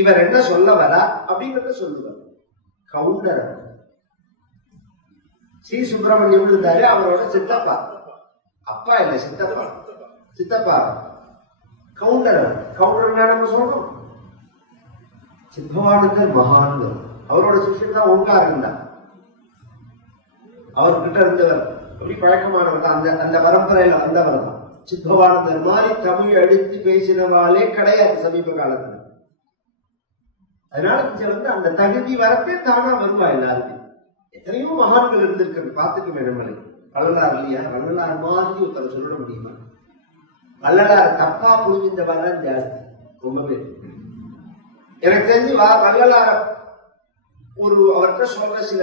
இவர் என்ன சொல்ல வரா அப்படிங்கறத சொல்லுவார். கவுண்டர் ஸ்ரீ சுப்பிரமணியம் இருந்தாரு, அவரோட சித்தப்பா, அப்பா இல்ல சித்தப்பா, சித்தப்பா கவுண்டர். கவுண்டர்னா நம்ம சொல்றோம் சித்தவானுக்கள் மகான்கள். அவரோட சிஷ்யன் தான் ஓங்காரன் தான். அவர்கிட்ட இருந்தவர் அப்படி பழக்கமானவர் தான். அந்த பரம்பரையில வந்தவர் தான். சித்தவானந்தர் மாதிரி தமிழ் எடுத்து பேசினவாளே கிடையாது சமீப காலத்துல. அதனால இங்க அந்த தகுதி வரப்பே தானா வருவா எல்லாருமே. எத்தனையோ மகான்கள் இருந்திருக்கிறது பார்த்துக்குமே நம்மளே. வள்ளலார் இல்லையா, வள்ளலார் மாதிரி ஒருத்தர் சொல்ல முடியுமா? வள்ளலார் தப்பா புரிஞ்சின்றவாதான் ஜாஸ்தி, ரொம்ப பேர். எனக்கு தெரிஞ்சு வள்ளலார ஒரு அவர்கிட்ட சொல்ற சில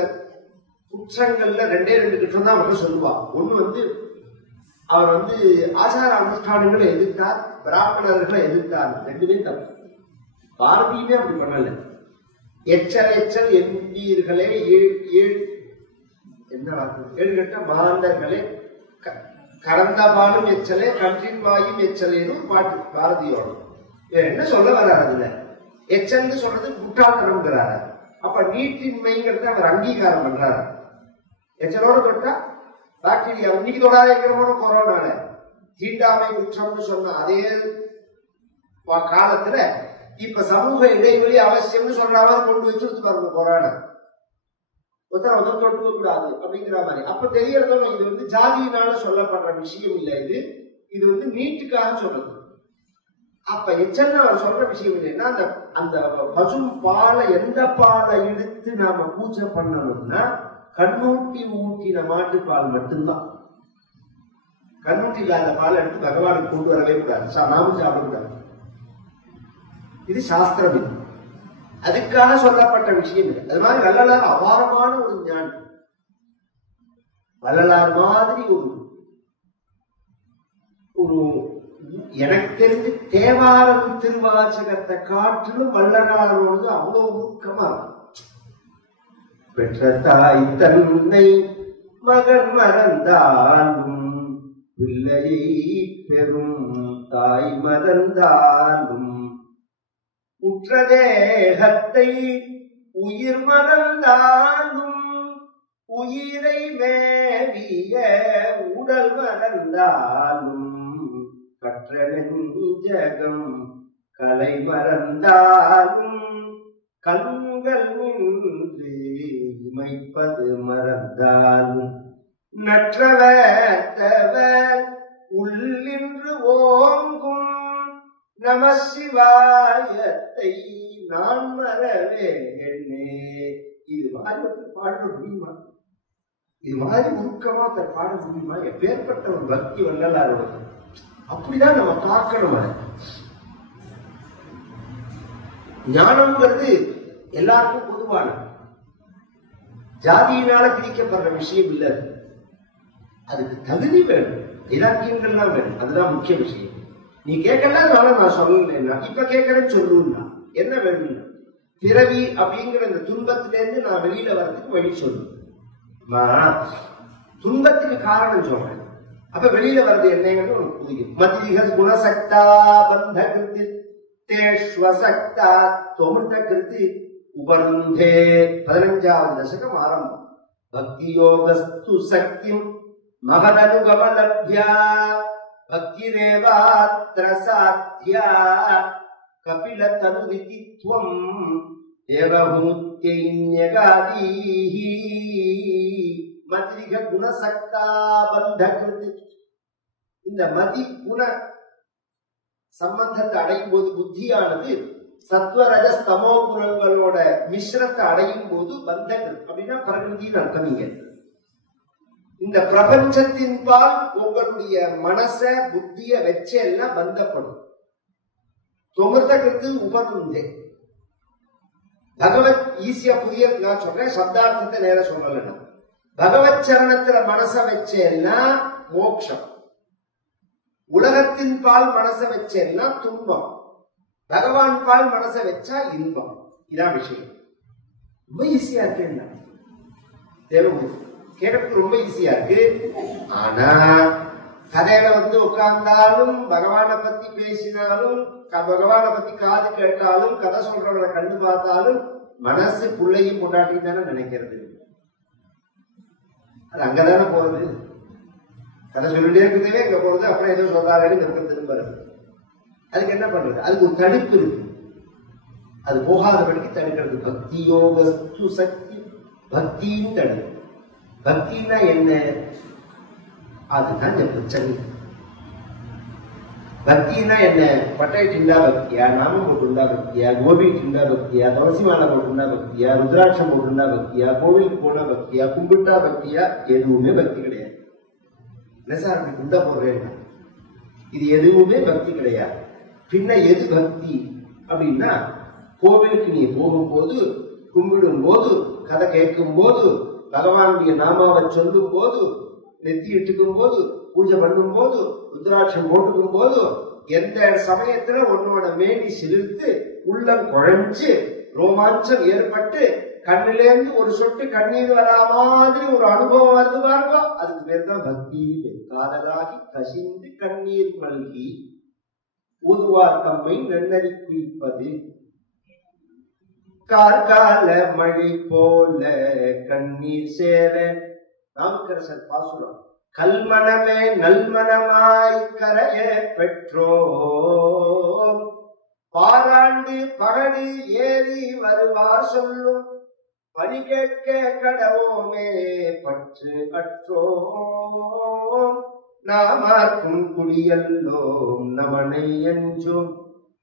குற்றங்கள்ல 2 குற்றம் தான் அவர்கிட்ட சொல்லுவா. ஒண்ணு அவர் ஆச்சார அனுஷ்டானங்களை எதிர்த்தார், பிராமணர்களை எதிர்த்தார். 2மே தப்பு. பாரதியுமே அப்படி பண்ணல. எச்சல் என்பீர்களே என்ன வார்த்தை, 7 கட்ட மாந்தர்களே கறந்த பாலும் எச்சலே கன்றின் வாயும் எச்சலேன்னு பாட்டு பாரதியோட. என்ன சொல்ல வர்றாரு அதுல? எச்சல்னு சொல்றது குற்றாலங்கிறாரு. அப்ப நீட்டின்மைங்கிறத அவர் அங்கீகாரம் பண்றாரு. எச்சலோட தொட்டா பாக்டீரியா இன்னைக்கு தொடாதேங்கிறமான கொரோனால தீண்டாமை குற்றம்னு சொன்ன அதே காலத்துல இப்ப சமூக இடைவெளி அவசியம்னு சொல்றாங்க. கொண்டு வச்சு பாருங்க கொரோனா ஒருத்தர் தொட்டுக்க கூடாது அப்படிங்கிற மாதிரி. அப்ப தெரியறதும் இது ஜாதியினால சொல்லப்படுற விஷயம் இல்லை. இது நீட்டுக்காக சொல்றது. அப்ப எச்சல் அவர் சொல்ற விஷயம் இல்லைன்னா அந்த பசும் பாலை எந்த பாலை எடுத்து நாம பூஜை பண்ணணும்னா கண்ணூட்டி ஊட்டின மாட்டுப்பால் மட்டும்தான். கண்ணூட்டி இல்லாத பால் எடுத்து பகவானுக்கு கொண்டு வரவே கூடாது, நாமும் சாப்பிடக்கூடாது. இது சாஸ்திரம். இது அதுக்காக சொல்லப்பட்ட விஷயம் இல்லை. அது மாதிரி வள்ளலார் அபாரமான ஒரு ஞானி. வள்ளலார் மாதிரி ஒரு எனக்கு தெரிஞ்சு தேவாரம் திருவாசகத்தை காட்டிலும் வள்ளலாரோடு அவ்வளவு ஊக்கமா இருக்கும். பெற்ற தாய் தன்னை மகன் மறந்தாலும் பிள்ளையை பெறும் தாய் மறந்தாலும் உற்ற தேகத்தை உயிர் மறந்தாலும் உயிரை மேவிய உடல் மறந்தாலும் கற்ற நெஞ்சகம் கலை மறந்தாலும் கண்கள் நின்று இமைப்பது மறந்தாலும் நற்றவர் உள்ளின்று ஓங்கும் நம சிவாயத்தை நான் மறவேனே. இது மாதிரி பாட முடியுமா? இது மாதிரி உருக்கமா பாட முடியுமா? எப்பேற்பட்ட ஒரு பக்தி வள்ளலாரோட. அப்படிதான் நம்ம பார்க்கணும். ஞானம்ங்கிறது எல்லாருக்கும் பொதுவான, ஜாதியினால பிரிக்கப்படுற விஷயம் இல்லை. அதுக்கு தகுதி வேணும், இலக்கியங்கள்லாம் வேணும். அதுதான் முக்கிய விஷயம். நீ கேட்கறதுனால நான் சொல்லலைன்னா இப்ப கேட்கறேன்னு சொல்லுன்னா என்ன வேணும்? பிறவி அப்படிங்கிற இந்த துன்பத்திலிருந்து நான் வெளியில வர்றதுக்கு வழி சொல்லணும். துன்பத்துக்கு காரணம் சொல்றேன். அப்ப வெளியில வர்றது என்னங்கிறது உனக்கு புரியும். மதிக குணசக்தா பந்த கிருத்தி தேஷ்வசக்தா தொமிர்த கிருத்தி உபருந்தே. 15வது தசகம் ஆரம்பம். பக்தி யோகஸ்து சக்திம் மகனனுகமலப்யா பக்திரேவாத்ர சாத்யா கபில தனுவிதித்வம் தேவஹூத்யைன்யகாதீஹி. மதிக குணசக்தா பந்த கிருத்தி. இந்த மதி குண சம்பந்தத்தை அடையும் போது புத்தியானது சத்வரஜஸ்தமோ குணங்களோட மிஸ்ரத்தை அடையும் போது பந்தங்கள் அப்படின்னா பிரகிருதின்னு அர்த்தம். இங்க இந்த பிரபஞ்சத்தின் பால் உங்களுடைய மனச புத்திய வச்ச எல்லாம் பந்தப்படும். தொமிர்த கிருத்து உபருந்தே. பகவத் ஈஸியா புரியறதுக்காக சொல்றேன், சப்தார்த்தத்தை நேர சொல்லலன்னா. பகவத் சரணத்துல மனச வச்சேன்னா மோட்சம். உலகத்தின் பால் மனச வச்சேன்னா துன்பம். பகவான் பால் மனச வச்சா இன்பம். இதான் விஷயம். ரொம்ப ஈஸியா இருக்கேன். தேவகுரு கேட்கறதுக்கு ரொம்ப ஈஸியா இருக்கு. ஆனா கதையில வந்து உட்கார்ந்தாலும் பகவானை பத்தி பேசினாலும் பகவானை பத்தி காது கேட்டாலும் கதை சொல்றவரை கண்டு பார்த்தாலும் மனசு பிள்ளையும் கொண்டாட்டி தானே நினைக்கிறது. அது அங்கதானே போறது. கதை சொல்லிட்டே இருக்கிறதே இங்க போறது, அப்புறம் ஏதோ சொல்றாரு திரும்ப இருக்கு. அதுக்கு என்ன பண்றது? அதுக்கு ஒரு தடுப்பு இருக்கு. அது போகாதபடிக்கு தடுக்கிறது பக்தியோகஸ்து சக்தி. பக்தின்னு தடுப்பு. பக்தினா என்ன? அதுதான் இந்த பிரச்சனை. பக்தினா என்ன? பட்டை டிண்டா பக்தியா, நாமம் போட்டுண்டா பக்தியா, கோபி டிண்டா பக்தியா, துளசி மாலை போட்டுண்டா பக்தியா, ருத்ராட்சம் போட்டுண்டா பக்தியா, கோவிலுக்கு போனா பக்தியா, கும்பிட்டா பக்தியா? எதுவுமே பக்தி கிடையாது. என்ன சார் அப்படி குண்டா போடுறேன்? இது எதுவுமே பக்தி கிடையாது. பின்ன எது பக்தி அப்படின்னா, கோவிலுக்கு நீ போகும்போது, கும்பிடும் போது, கதை கேட்கும் போது, பகவானுடைய நாமாவை சொல்லும் போது, நெத்தி இட்டுக்கும் போது, பூஜை பண்ணும் போது, ருத்ராட்சம் போட்டுக்கும் போது, எந்த சமயத்துல உன்னோட மேனி சிலிர்த்து உள்ளம் குழைஞ்சு ரோமாஞ்சம் ஏற்பட்டு கண்ணிலேருந்து ஒரு சொட்டு கண்ணீர் வரா மாதிரி ஒரு அனுபவம் வருது பாருங்க, அதுக்கு பேர் தான் பக்தி. காதலாகி கசிந்து கண்ணீர் மல்கி ஊதுவார் தம்மை நன்னறி குவிப்பது. கார்கால மழை போல கண்ணீர் சேர. நாவுக்கரசர் பாசுரம். கல்மனமே நல்மனமாய் கரைய பெற்றோம், பாராண்டு பகடு ஏறி வருவார் சொல்லும் பணி கேட்க கடவோமே பற்று அற்றோம். நாமார்க்கும் குடியல்லோம் நமனை என்றும்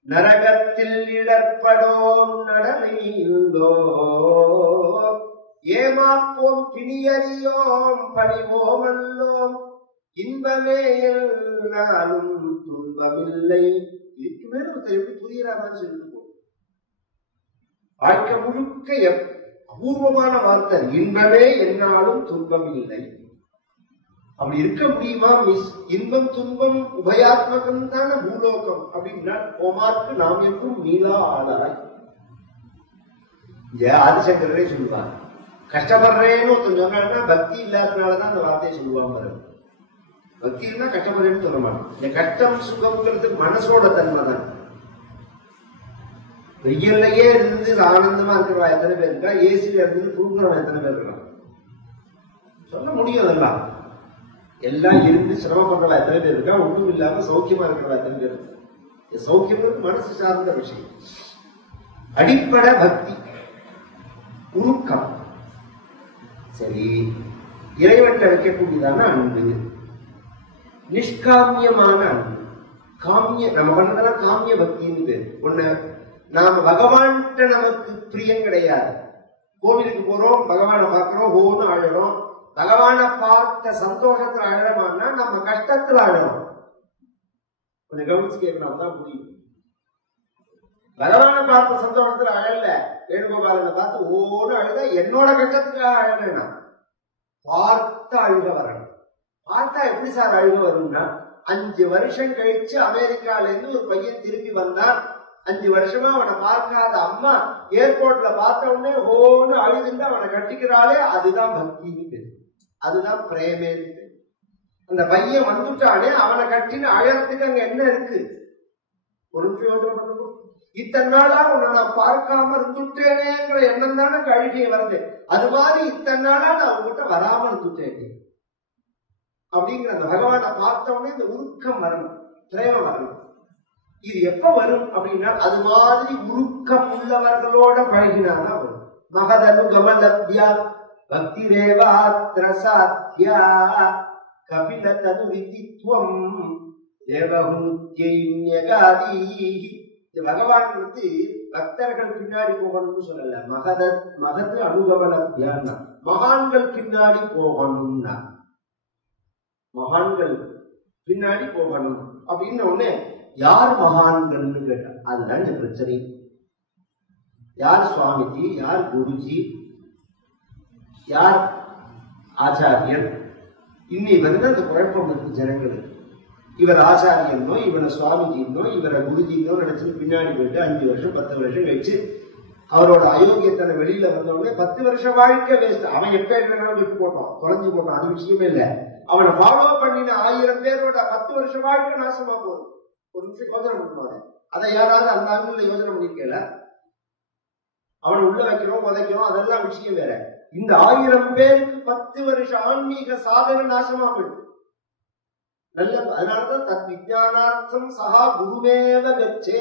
நரகத்தில் இடர்படோம் நடனையுள்ளோம். ஏமாப்போம் பிணியறியோம் பணிவோம் அல்லோம், இன்பமே என்னாலும் துன்பமில்லை. இதுக்கு மேல எப்படி புரிகிறான்னு சொல்லிருக்கோம். வாழ்க்கை முழுக்க அபூர்வமான வார்த்தை இன்பமே என்னாலும் துன்பமில்லை. அப்படி இருக்க முடியுமா? இன்பம் துன்பம் உபயாத்மகம் தான பூலோகம் அப்படின்னா கோமார்க்கு நாம் எப்பவும் நீலா ஆளாய். ஆதிசங்கரே சொல்லுவாங்க, கஷ்டப்படுறேன்னு ஒருத்தன் சொன்னா பக்தி இல்லாதனாலதான் அந்த வார்த்தையை சொல்லுவாங்க. பக்தி இருந்தா கஷ்டப்படுறேன்னு சொல்ல மாட்டோம். இந்த கஷ்டம் சுகம்ங்கிறது மனசோட தன்மை தான். வெயில்லையே இருந்து ஆனந்தமா இருக்கிறவா எத்தனை பேர் இருக்கா? ஏசியில இருந்து தூங்குறவன் எத்தனை பேர் இருக்கான்? சொல்ல முடியும். அதெல்லாம் எல்லாம் இருந்து சிரமப்படுறவா எத்தனை பேர் இருக்கா? ஒன்றும் இல்லாம சௌக்கியமா இருக்கிறவா எத்தனை பேர் இருக்கா? சௌக்கியம் மனசு சார்ந்த விஷயம். அடிப்படை பக்தி உருக்கம். சரி, இறைவன்ட்ட வைக்கக்கூடியதான அன்பு, நிஷ்காமியமான அன்பு. காமிய நம்ம பண்றதெல்லாம் காமிய பக்தின்னு பேரு. ஒண்ணு, நாம பகவான்கிட்ட நமக்கு பிரியம் கிடையாது. கோவிலுக்கு போறோம், பகவானை பார்க்கிறோம், ஓன்னு அழறோம். பகவானை பார்த்த சந்தோஷத்துல அழறோம்னா நம்ம கஷ்டத்துல அழறோம். கொஞ்சம் கவனிச்சு கேட்கலாம் தான் புரியும். பகவானை பார்த்த சந்தோஷத்துல அழல, வேணுகோபாலனை பார்த்து ஓன்னு அழுதா என்னோட கஷ்டத்துக்காக அழகா பார்த்த அழுக வரணும். பார்த்தா எப்படி சார் அழுக வரும்னா, 5 வருஷம் கழிச்சு அமெரிக்கால இருந்து ஒரு பையன் திரும்பி வந்தான். 5 வருஷமா அவனை பார்க்காத அம்மா ஏர்போர்ட்ல பார்த்த உடனே ஓன்னு அழுதுன்னு அவனை கட்டிக்கிறாளே, அதுதான் பக்தின்னு பேரு, அதுதான் பிரேமேன்னு பேரு. அந்த பையன் வந்துட்டானே அவனை கட்டின்னு அழறதுக்கு அங்க என்ன இருக்கு? ஒரு யோசனை பண்ணுவோம். இத்தனை நாளா உன்னை நான் பார்க்காம இருந்துட்டேனேங்கிற எண்ணம் தானே கழுகை வருது. அது மாதிரி இத்தனை நாளா நான் உங்ககிட்ட வராம இருந்துட்டேன் அப்படிங்கிற அந்த பகவானை பார்த்தோடனே இந்த உருக்கம் வரணும், பிரேமம் வரணும். இது எப்ப வரும் அப்படின்னா, அது மாதிரி உருக்கம் உள்ளவர்களோட பழகினாதான் வரும். மகதனுகமலப்யா பக்தி ரேவாத்ர சாத்யா கபில தனு விதித்வம் தேவஹூத்யகாதி. பகவான் பக்தர்கள் பின்னாடி போகணும்னு சொல்லல, மகது அனுகமலப்யான்னா மகான்கள் பின்னாடி போகணும்னா, மகான்கள் பின்னாடி போகணும் அப்படின்னு உடனே யார் மகான்கள்னு கேட்டா அதுதான் இந்த பிரச்சனை. யார் சுவாமிஜி, யார் குருஜி, யார் ஆச்சாரியன்? இன்னைக்கு வந்து அந்த குழப்பம் இருக்கு ஜனங்களுக்கு. இவர் ஆச்சாரியனோ, இவரை சுவாமிஜின்னோ, இவரை குருஜின்னோ நினைச்சு பின்னாடி போயிட்டு 5 வருஷம் 10 வருஷம் கழிச்சு அவரோட அயோக்கியத்தனை வெளியில வந்தவொடனே 10 வருஷ வாழ்க்கை வேஸ்ட். அவன் எப்ப வேணாலும் விட்டு போட்டான், தொலைஞ்சு போட்டான், அது விஷயமே இல்லை. அவனை ஃபாலோ பண்ணின 1000 பேரோட 10 வருஷ வாழ்க்கை நாசமா போகுது. ஒரு நிமிஷம் யோசனை பண்ணுவாங்க. அதை யாராவது அந்த ஆங்கில யோசனை பண்ணிருக்கல? அவனை உள்ள வைக்கிறோம், உதைக்கிறோம், அதெல்லாம் விஷயம் வேற. இந்த 1000 பேருக்கு 10 வருஷ ஆன்மீக சாதனை நாசமா போயிடுது. நல்ல அதனாலதான் தத் விஜயானார்த்தம் சகா குருமேவ கச்சே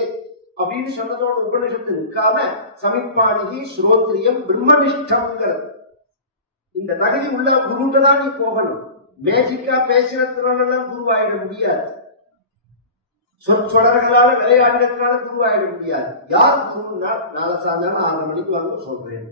அப்படின்னு சொன்னதோட உபநிஷத்து நிற்காம சமிப்பாணிகி ஸ்ரோத்ரியம் பிரம்மனிஷ்டம்ங்கிறது. இந்த தகுதி உள்ள குருட்ட தான் நீ போகணும். மேஜிக்கா பேசுறதுனால குருவாயிட முடியாது, சொற்சொடர்களால விளையாடுறதுனால குருவாயிட முடியாது. யார் குருன்னா நாளை சாயந்தரம் 6:30 மணிக்கு வந்து சொல்றேன்.